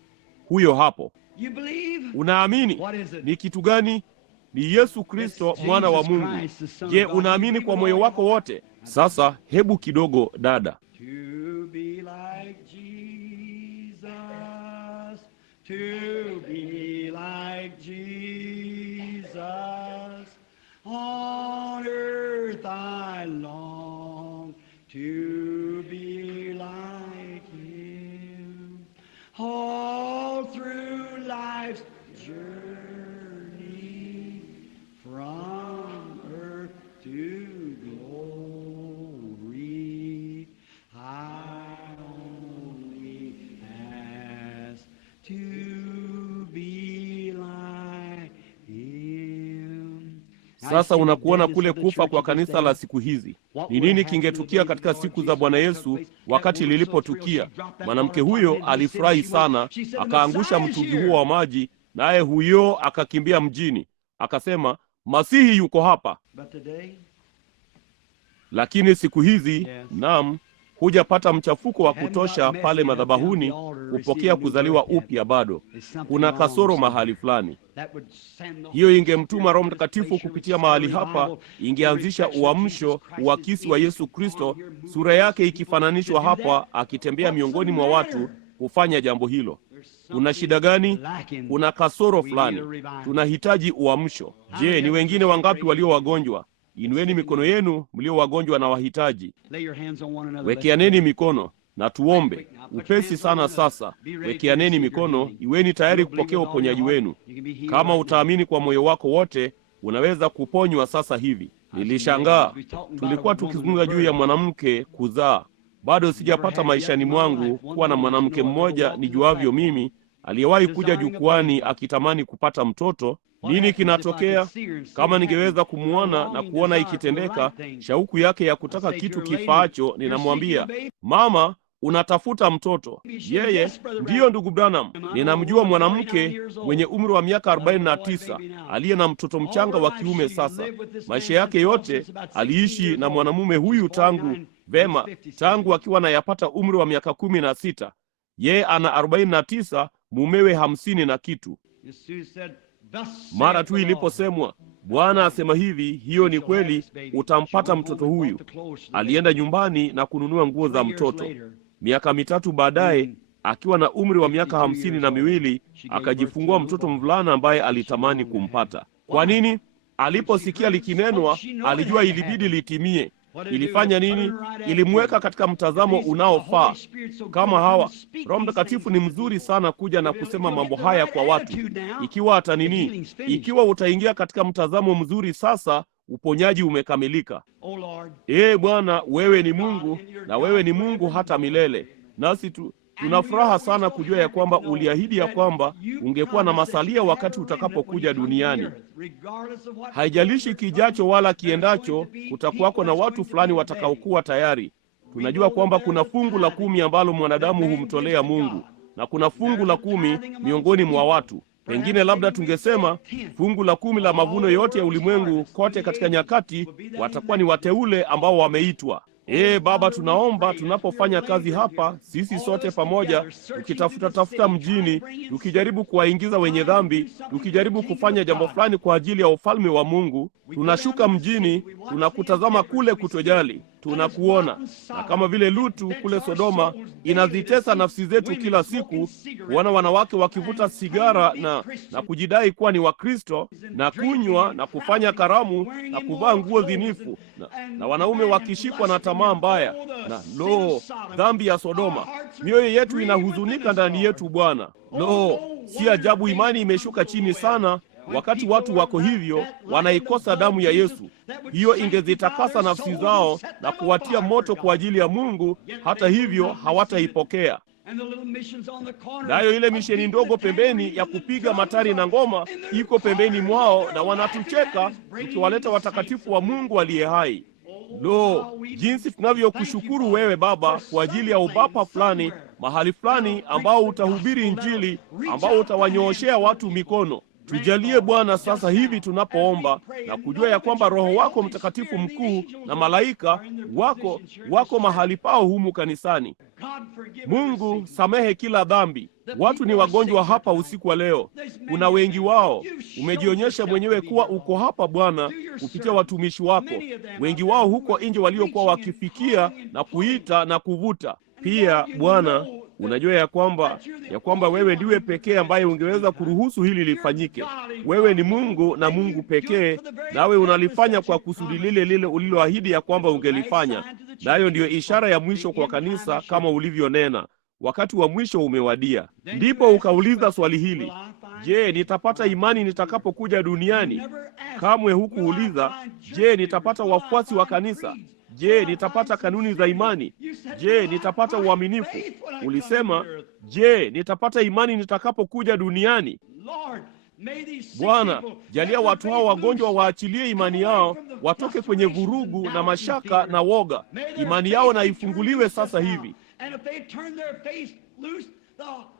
Huyo hapo. Unaamini? Ni kitu gani? Ni Yesu Kristo mwana wa Mungu. Je, unaamini kwa moyo wako wote? Sasa hebu kidogo dada. To be like Jesus, to be like Jesus. On earth I long to be like Him. All through life's journey, from earth to glory, I only ask to be like Him. Sasa unakuona kule kufa kwa kanisa la siku hizi. Ni nini kingetukia katika siku za Bwana Yesu wakati lilipotukia? Mwanamke huyo alifurahi sana, akaangusha mtungi huo wa maji, naye huyo akakimbia mjini. Akasema, Masihi yuko hapa. Lakini siku hizi, naam, hujapata mchafuko wa kutosha pale madhabahuni kupokea kuzaliwa upya bado. Kuna kasoro mahali fulani. Hiyo ingemtuma Roho Mtakatifu kupitia mahali hapa, ingeanzisha uamsho, uakisi wa Yesu Kristo, sura yake ikifananishwa hapa, akitembea miongoni mwa watu kufanya jambo hilo. Kuna shida gani? Kuna kasoro fulani. Tunahitaji uamsho. Je, ni wengine wangapi walio wagonjwa? Inueni mikono yenu mlio wagonjwa na wahitaji. Wekeaneni mikono na tuombe. Upesi sana sasa. Wekeaneni mikono, iweni tayari kupokea uponyaji wenu. Kama utaamini kwa moyo wako wote, unaweza kuponywa sasa hivi. Nilishangaa. Tulikuwa tukizungumza juu ya mwanamke kuzaa. Bado sijapata maishani mwangu kuwa na mwanamke mmoja nijuavyo mimi aliyewahi kuja jukwani akitamani kupata mtoto. Nini kinatokea? Kama ningeweza kumuona na kuona ikitendeka, shauku yake ya kutaka kitu kifaacho, ninamwambia, mama, unatafuta mtoto. Yeye, ndiyo ndugu Branham, ninamjua mwanamke mwenye umri wa miaka 49 aliye na mtoto mchanga wa kiume sasa. Maisha yake yote aliishi na mwanamume huyu tangu akiwa na yapata umri wa miaka 16. Yeye ana 49, mumewe 50 na kitu. Mara tu iliposemwa, Bwana asema hivi, hiyo ni kweli, utampata mtoto huyu. Alienda nyumbani na kununua nguo za mtoto. Miaka 3 baadaye, akiwa na umri wa miaka 52, akajifungua mtoto mvulana ambaye alitamani kumpata. Kwa nini? Aliposikia likinenwa, alijua ilibidi litimie. Ilifanya nini? Ilimweka katika mtazamo unaofaa. Kama hawa, Roho Mtakatifu ni mzuri sana kuja na kusema mambo haya kwa watu. Ikiwa utaingia katika mtazamo mzuri sasa, uponyaji umekamilika. Bwana, wewe ni Mungu, na wewe ni Mungu hata milele. Nasi tuna furaha sana kujua ya kwamba uliahidi ya kwamba ungekuwa na masalia wakati utakapokuja duniani. Haijalishi kijacho wala kiendacho, kutakuwako na watu fulani watakaokuwa tayari. Tunajua kwamba kuna fungu la 10 ambalo mwanadamu humtolea Mungu, na kuna fungu la 10 miongoni mwa watu. Pengine labda tungesema fungu la 10 la mavuno yote ya ulimwengu kote katika nyakati watakuwa ni wateule ambao wameitwa. Baba, tunaomba tunapofanya kazi hapa, sisi sote pamoja, tukitafuta mjini, tukijaribu kuwaingiza wenye dhambi, tukijaribu kufanya jambo fulani kwa ajili ya ufalme wa Mungu, tunashuka mjini, tunakutazama kule kutojali, tunakuona. Na kama vile Lutu kule Sodoma, inazitesa nafsi zetu kila siku kuona wanawake wakivuta sigara na kujidai kuwa ni Wakristo, na kunywa na kufanya karamu na kuvaa nguo dhinifu, na wanaume wakishikwa na tamaa mbaya. Na dhambi ya Sodoma. Mioyo yetu inahuzunika ndani yetu, Bwana. Si ajabu imani imeshuka chini sana wakati watu wako hivyo, wanaikosa damu ya Yesu. Hiyo ingezitakasa nafsi zao na kuwatia moto kwa ajili ya Mungu. Hata hivyo hawataipokea. Nayo ile misheni ndogo pembeni ya kupiga matari na ngoma iko pembeni mwao, na wanatucheka tukiwaleta watakatifu wa Mungu aliye hai. Jinsi tunavyokushukuru wewe Baba kwa ajili ya ubapa fulani mahali fulani ambao utahubiri Injili, ambao utawanyooshea watu mikono. Tujalie Bwana sasa hivi tunapoomba na kujua ya kwamba Roho wako Mtakatifu mkuu na malaika wako mahali pao humu kanisani. Mungu, samehe kila dhambi. Watu ni wagonjwa hapa usiku wa leo. Kuna wengi wao. Umejionyesha mwenyewe kuwa uko hapa Bwana kupitia watumishi wako. Wengi wao huko nje waliokuwa wakifikia na kuita na kuvuta. Pia Bwana, Unajua ya kwamba wewe ndiwe pekee ambaye ungeweza kuruhusu hili lifanyike. Wewe ni Mungu na Mungu pekee, nawe unalifanya kwa kusudi lile lile uliloahidi ya kwamba ungelifanya. Nayo ndiyo ishara ya mwisho kwa kanisa, kama ulivyonena. Wakati wa mwisho umewadia. Ndipo ukauliza swali hili, je, nitapata imani nitakapokuja duniani? Kamwe hukuuliza, je, nitapata wafuasi wa kanisa? Je, nitapata kanuni za imani? Je, nitapata uaminifu? Ulisema, je, nitapata imani nitakapokuja duniani? Bwana, jalia watu hao wagonjwa waachilie imani yao, watoke kwenye vurugu na mashaka na woga. Imani yao na ifunguliwe sasa hivi.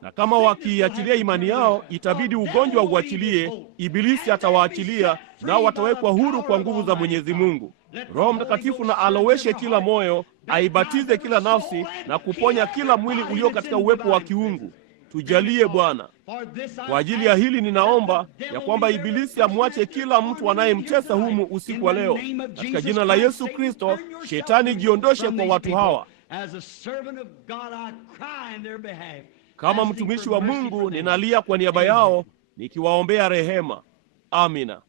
Na kama wakiachilia imani yao, itabidi ugonjwa uachilie, ibilisi atawaachilia, nao watawekwa huru kwa nguvu za Mwenyezi Mungu. Roho Mtakatifu na aloweshe kila moyo, aibatize kila nafsi na kuponya kila mwili ulio katika uwepo wa kiungu. Tujalie Bwana. Kwa ajili ya hili ninaomba ya kwamba ibilisi amwache kila mtu anayemtesa humu usiku wa leo. Katika jina la Yesu Kristo, shetani jiondoshe kwa watu hawa. Kama mtumishi wa Mungu ninalia kwa niaba yao, nikiwaombea rehema. Amina.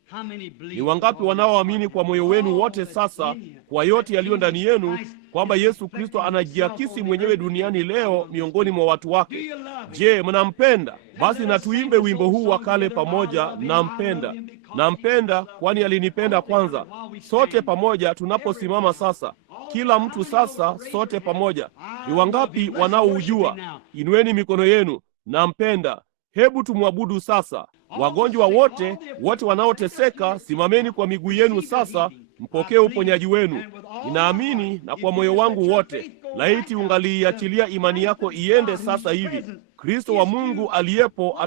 Ni wangapi wanaoamini kwa moyo wenu wote sasa, kwa yote yaliyo ndani yenu, kwamba Yesu Kristo anajiakisi mwenyewe duniani leo miongoni mwa watu wake? Je, mnampenda? Basi na tuimbe wimbo huu wa kale pamoja, nampenda. Nampenda kwani alinipenda kwanza. Sote pamoja tunaposimama sasa, kila mtu sasa, sote pamoja. Ni wangapi wanaoujua? Inueni mikono yenu. Nampenda. Hebu tumwabudu sasa. Wagonjwa wote wanaoteseka, simameni kwa miguu yenu sasa, mpokee uponyaji wenu. Ninaamini na kwa moyo wangu wote. Laiti ungaliachilia imani yako iende sasa hivi. Kristo wa Mungu aliyepo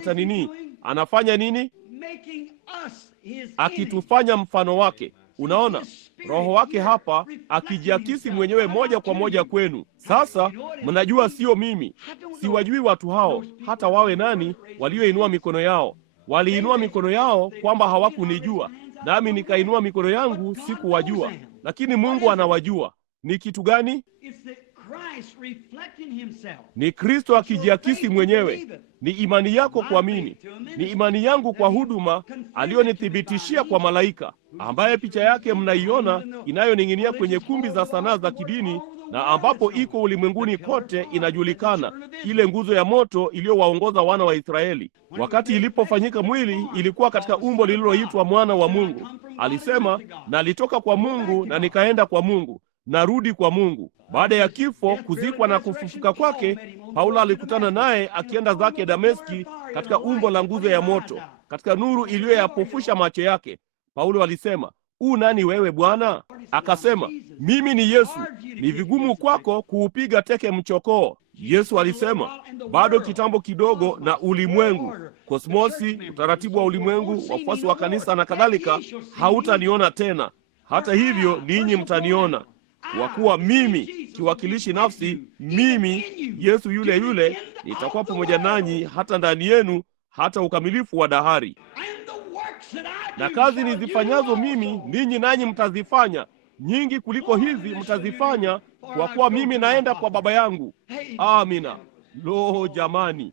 anafanya nini? Akitufanya mfano wake. Unaona, Roho wake hapa akijiakisi mwenyewe moja kwa moja kwenu. Sasa mnajua sio mimi. Siwajui watu hao, hata wawe nani, walioinua mikono yao. Waliinua mikono yao kwamba hawakunijua, nami nikainua mikono yangu sikuwajua. Lakini Mungu anawajua. Ni kitu gani? Ni Kristo akijiakisi mwenyewe. Ni imani yako kuamini. Ni imani yangu kwa huduma aliyonithibitishia kwa malaika, ambaye picha yake mnaiona inayoning'inia kwenye kumbi za sanaa za kidini, na ambapo iko ulimwenguni kote inajulikana, ile nguzo ya moto iliyowaongoza wana wa Israeli. Wakati ilipofanyika mwili, ilikuwa katika umbo lililoitwa mwana wa Mungu. Alisema, nalitoka kwa Mungu na nikaenda kwa Mungu, narudi kwa Mungu. Baada ya kifo, kuzikwa na kufufuka kwake, Paulo alikutana naye akienda zake Dameski katika umbo la nguzo ya moto, katika nuru iliyoyapofusha macho yake. Paulo alisema, nani wewe Bwana? Akasema, mimi ni Yesu. Ni vigumu kwako kuupiga teke mchokoo. Yesu alisema, bado kitambo kidogo na ulimwengu, kosmosi, utaratibu wa ulimwengu, wafuasi wa kanisa na kadhalika, hautaniona tena. Hata hivyo ninyi mtaniona, kwa kuwa mimi, kiwakilishi nafsi, mimi Yesu yule yule, nitakuwa pamoja nanyi hata ndani yenu, hata ukamilifu wa dahari. Na kazi nizifanyazo mimi, ninyi nanyi mtazifanya, nyingi kuliko hizi mtazifanya, kwa kuwa mimi naenda kwa Baba yangu. Amina. Lo, jamani!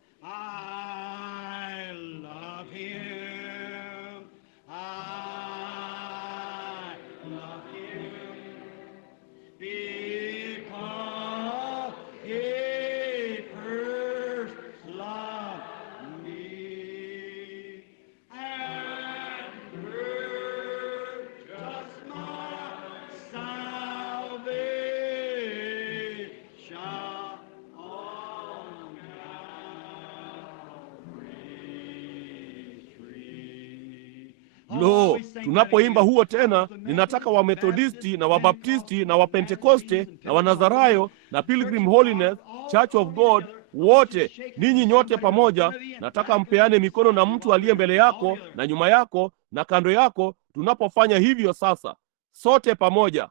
Lo, tunapoimba huo tena, ninataka Wamethodisti na Wabaptisti na Wapentekoste na Wanazarayo na Pilgrim Holiness Church of God wote, ninyi nyote pamoja, nataka mpeane mikono na mtu aliye mbele yako na nyuma yako na kando yako, tunapofanya hivyo sasa, sote pamoja.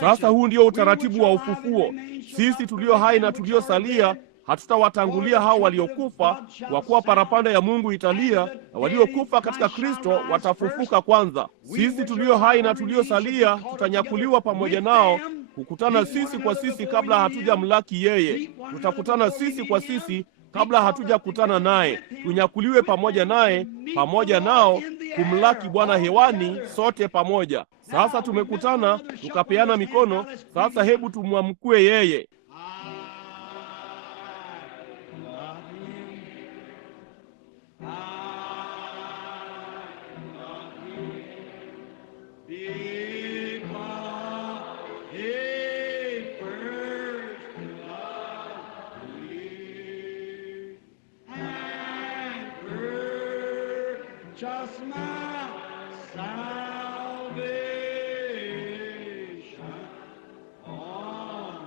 Sasa huu ndio utaratibu wa ufufuo. Sisi tulio hai na tuliosalia hatutawatangulia hao waliokufa, kwa kuwa parapanda ya Mungu italia, na waliokufa katika Kristo watafufuka kwanza. Sisi tulio hai na tuliosalia tutanyakuliwa pamoja nao, kukutana sisi kwa sisi kabla hatujamlaki yeye. Tutakutana sisi kwa sisi kabla hatujakutana naye, tunyakuliwe pamoja naye, pamoja nao kumlaki Bwana hewani, sote pamoja. Sasa tumekutana, tukapeana mikono. Sasa hebu tumwamkue yeye. Just my salvation on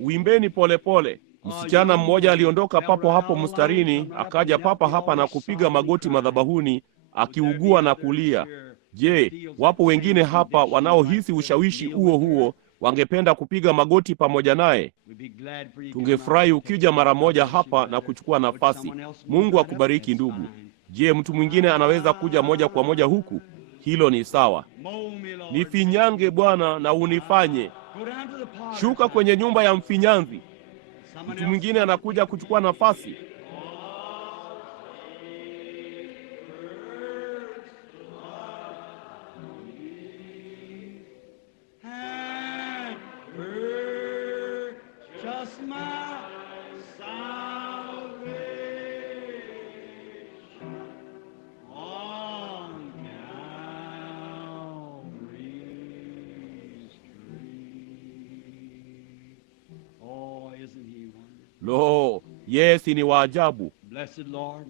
Uimbeni polepole. Msichana mmoja aliondoka papo hapo mstarini, akaja papa hapa na kupiga magoti madhabahuni, akiugua na kulia. Je, wapo wengine hapa wanaohisi ushawishi huo huo, wangependa kupiga magoti pamoja naye? Tungefurahi ukija mara moja hapa na kuchukua nafasi. Mungu akubariki ndugu. Je, mtu mwingine anaweza kuja moja kwa moja huku? Hilo ni sawa. Nifinyange Bwana na unifanye. Shuka kwenye nyumba ya mfinyanzi. Mtu mwingine anakuja kuchukua nafasi. Lo, Yesu ni waajabu. Blessed Lord,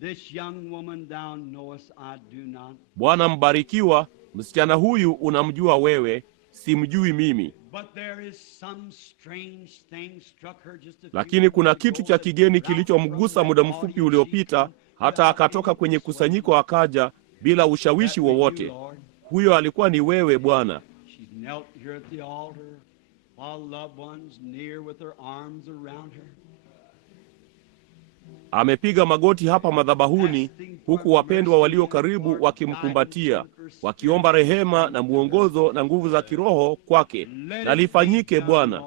this young woman thou knowest I do not. Bwana mbarikiwa, msichana huyu unamjua wewe, simjui mimi. But there is some strange thing struck her just a Lakini kuna kitu cha kigeni kilichomgusa muda mfupi uliopita, hata akatoka kwenye kusanyiko akaja bila ushawishi wowote. Huyo alikuwa ni wewe Bwana. She knelt here at the altar, while loved ones near with their arms around her. Amepiga magoti hapa madhabahuni, huku wapendwa walio karibu wakimkumbatia, wakiomba rehema na mwongozo na nguvu za kiroho kwake. Na lifanyike Bwana.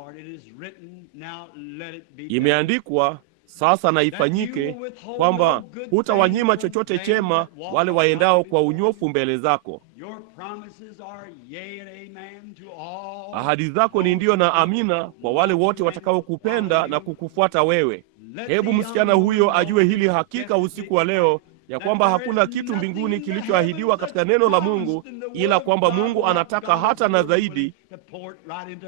Imeandikwa, sasa na ifanyike, kwamba hutawanyima chochote chema wale waendao kwa unyofu mbele zako. Ahadi zako ni ndio na amina kwa wale wote watakaokupenda na kukufuata wewe. Hebu msichana huyo ajue hili hakika usiku wa leo, ya kwamba hakuna kitu mbinguni kilichoahidiwa katika neno la Mungu, ila kwamba Mungu anataka hata na zaidi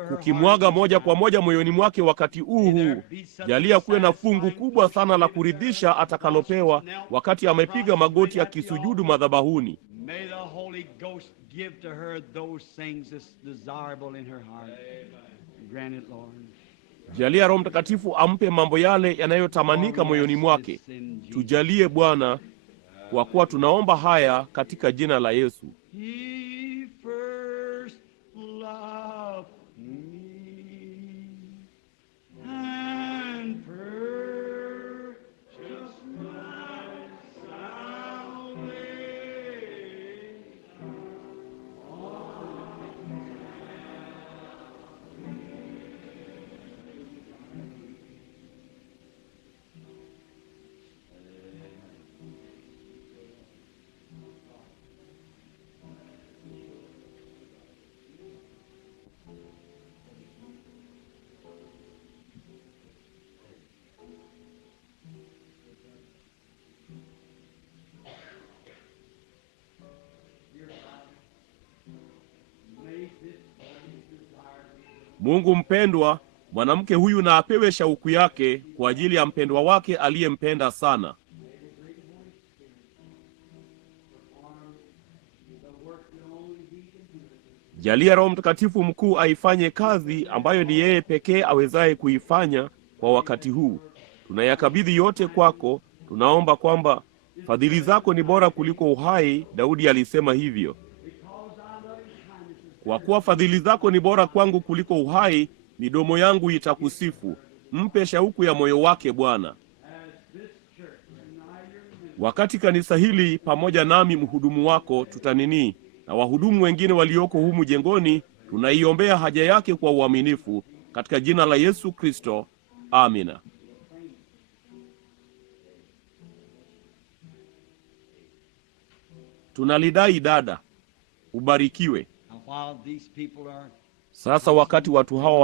kukimwaga moja kwa moja moyoni mwake wakati huu. Jalia kuwe na fungu kubwa sana la kuridhisha atakalopewa wakati amepiga magoti akisujudu madhabahuni. Jalia Roho Mtakatifu ampe mambo yale yanayotamanika moyoni mwake. Tujalie Bwana, kwa kuwa tunaomba haya katika jina la Yesu. He first loved me and purchased my salvation. Mungu mpendwa, mwanamke huyu na apewe shauku yake kwa ajili ya mpendwa wake aliyempenda sana. Jalia Roho Mtakatifu mkuu aifanye kazi ambayo ni yeye pekee awezaye kuifanya kwa wakati huu. Tunayakabidhi yote kwako, tunaomba kwamba Fadhili zako ni bora kuliko uhai, Daudi alisema hivyo. Kwa kuwa fadhili zako ni bora kwangu kuliko uhai, midomo yangu itakusifu. Mpe shauku ya moyo wake Bwana. Wakati kanisa hili pamoja nami mhudumu wako tutanini na wahudumu wengine walioko humu jengoni, tunaiombea haja yake kwa uaminifu katika jina la Yesu Kristo. Amina. Tunalidai dada, ubarikiwe. Sasa wakati watu hawa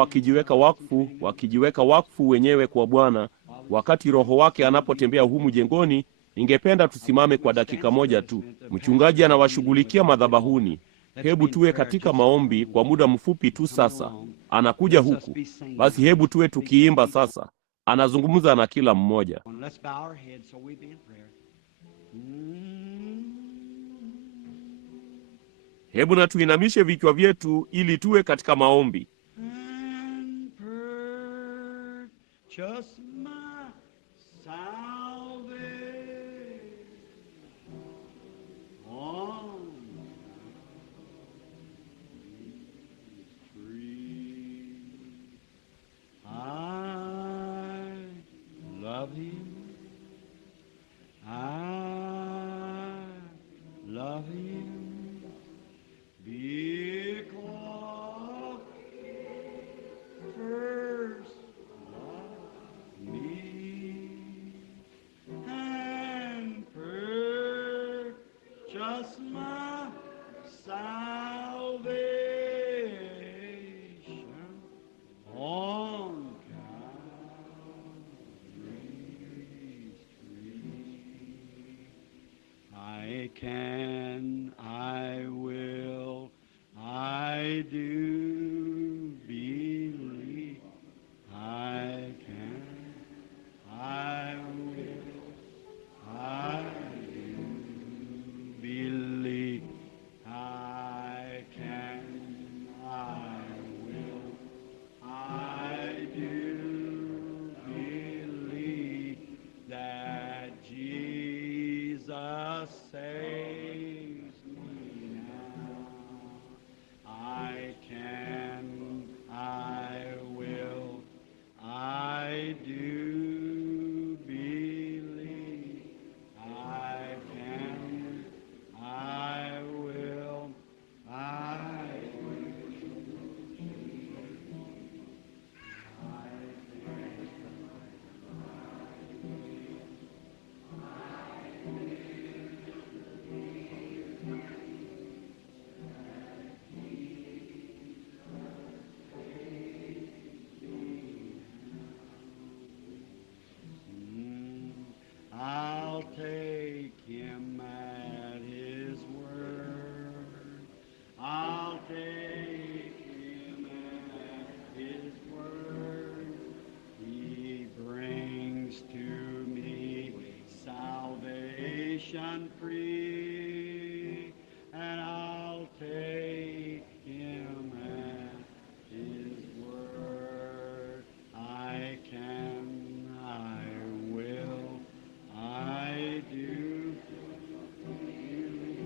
wakijiweka wakfu wenyewe kwa Bwana, wakati Roho wake anapotembea humu jengoni, ningependa tusimame kwa dakika moja tu. Mchungaji anawashughulikia madhabahuni. Hebu tuwe katika maombi kwa muda mfupi tu sasa. Anakuja huku. Basi hebu tuwe tukiimba sasa. Anazungumza na kila mmoja. Hebu na tuinamishe vichwa vyetu ili tuwe katika maombi.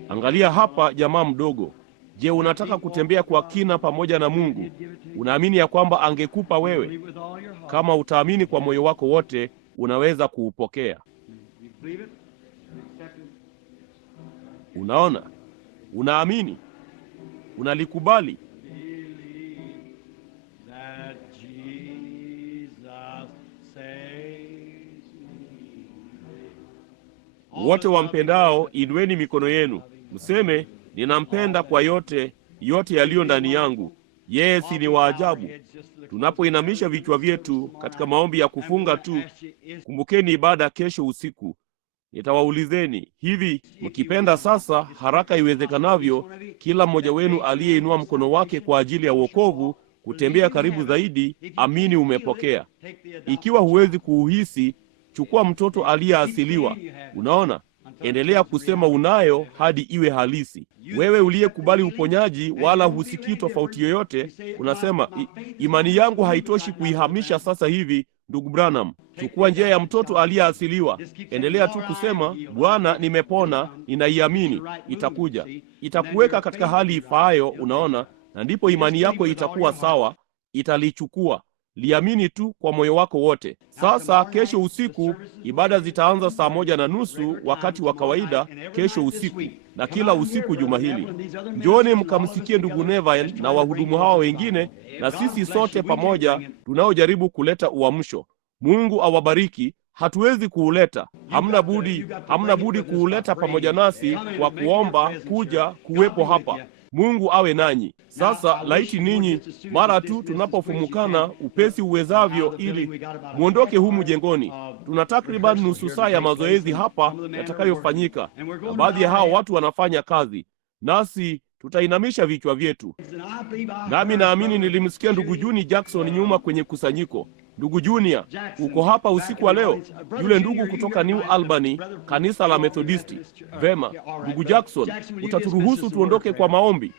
Angalia hapa jamaa mdogo. Je, unataka kutembea kwa kina pamoja na Mungu? Unaamini ya kwamba angekupa wewe? Kama utaamini kwa moyo wako wote, unaweza kuupokea. Unaona? Unaamini? Unalikubali? Wote wampendao, inueni mikono yenu. Mseme, ninampenda kwa yote yaliyo ndani yangu. Yeye si ni waajabu. Tunapoinamisha vichwa vyetu katika maombi ya kufunga tu, kumbukeni ibada kesho usiku. Nitawaulizeni hivi, mkipenda sasa haraka iwezekanavyo, kila mmoja wenu aliyeinua mkono wake kwa ajili ya wokovu kutembea karibu zaidi, amini umepokea. Ikiwa huwezi kuuhisi, chukua mtoto aliyeasiliwa. Unaona? Endelea kusema unayo hadi iwe halisi. Wewe uliyekubali uponyaji wala husikii tofauti yoyote, unasema imani yangu haitoshi kuihamisha sasa hivi, ndugu Branham. Chukua njia ya mtoto aliyeasiliwa. Endelea tu kusema, Bwana, nimepona, ninaiamini. Itakuja, itakuweka katika hali ifaayo, unaona, na ndipo imani yako itakuwa sawa, italichukua. Liamini tu kwa moyo wako wote. Sasa kesho usiku ibada zitaanza saa 1:30 wakati wa kawaida, kesho usiku na kila usiku juma hili. Njooni mkamsikie ndugu Neville na wahudumu hawa wengine, na sisi sote pamoja tunaojaribu kuleta uamsho. Mungu awabariki. Hatuwezi kuuleta, hamna budi kuuleta pamoja nasi kwa kuomba, kuja kuwepo hapa. Mungu awe nanyi. Sasa laiti ninyi mara tu tunapofumukana upesi uwezavyo, ili muondoke humu jengoni. Tuna takriban nusu saa ya mazoezi hapa yatakayofanyika, na baadhi ya hao watu wanafanya kazi, nasi tutainamisha vichwa vyetu. Nami naamini nilimsikia ndugu Juni Jackson nyuma kwenye kusanyiko. Ndugu Junior, uko hapa usiku wa leo? Yule ndugu kutoka New Albany, kanisa la Methodisti. Vema, ndugu Jackson, utaturuhusu tuondoke kwa maombi?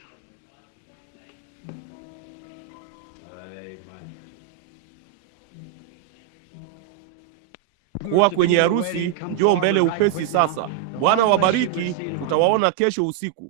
Kuwa kwenye harusi, njoo mbele upesi sasa. Bwana wabariki, tutawaona kesho usiku.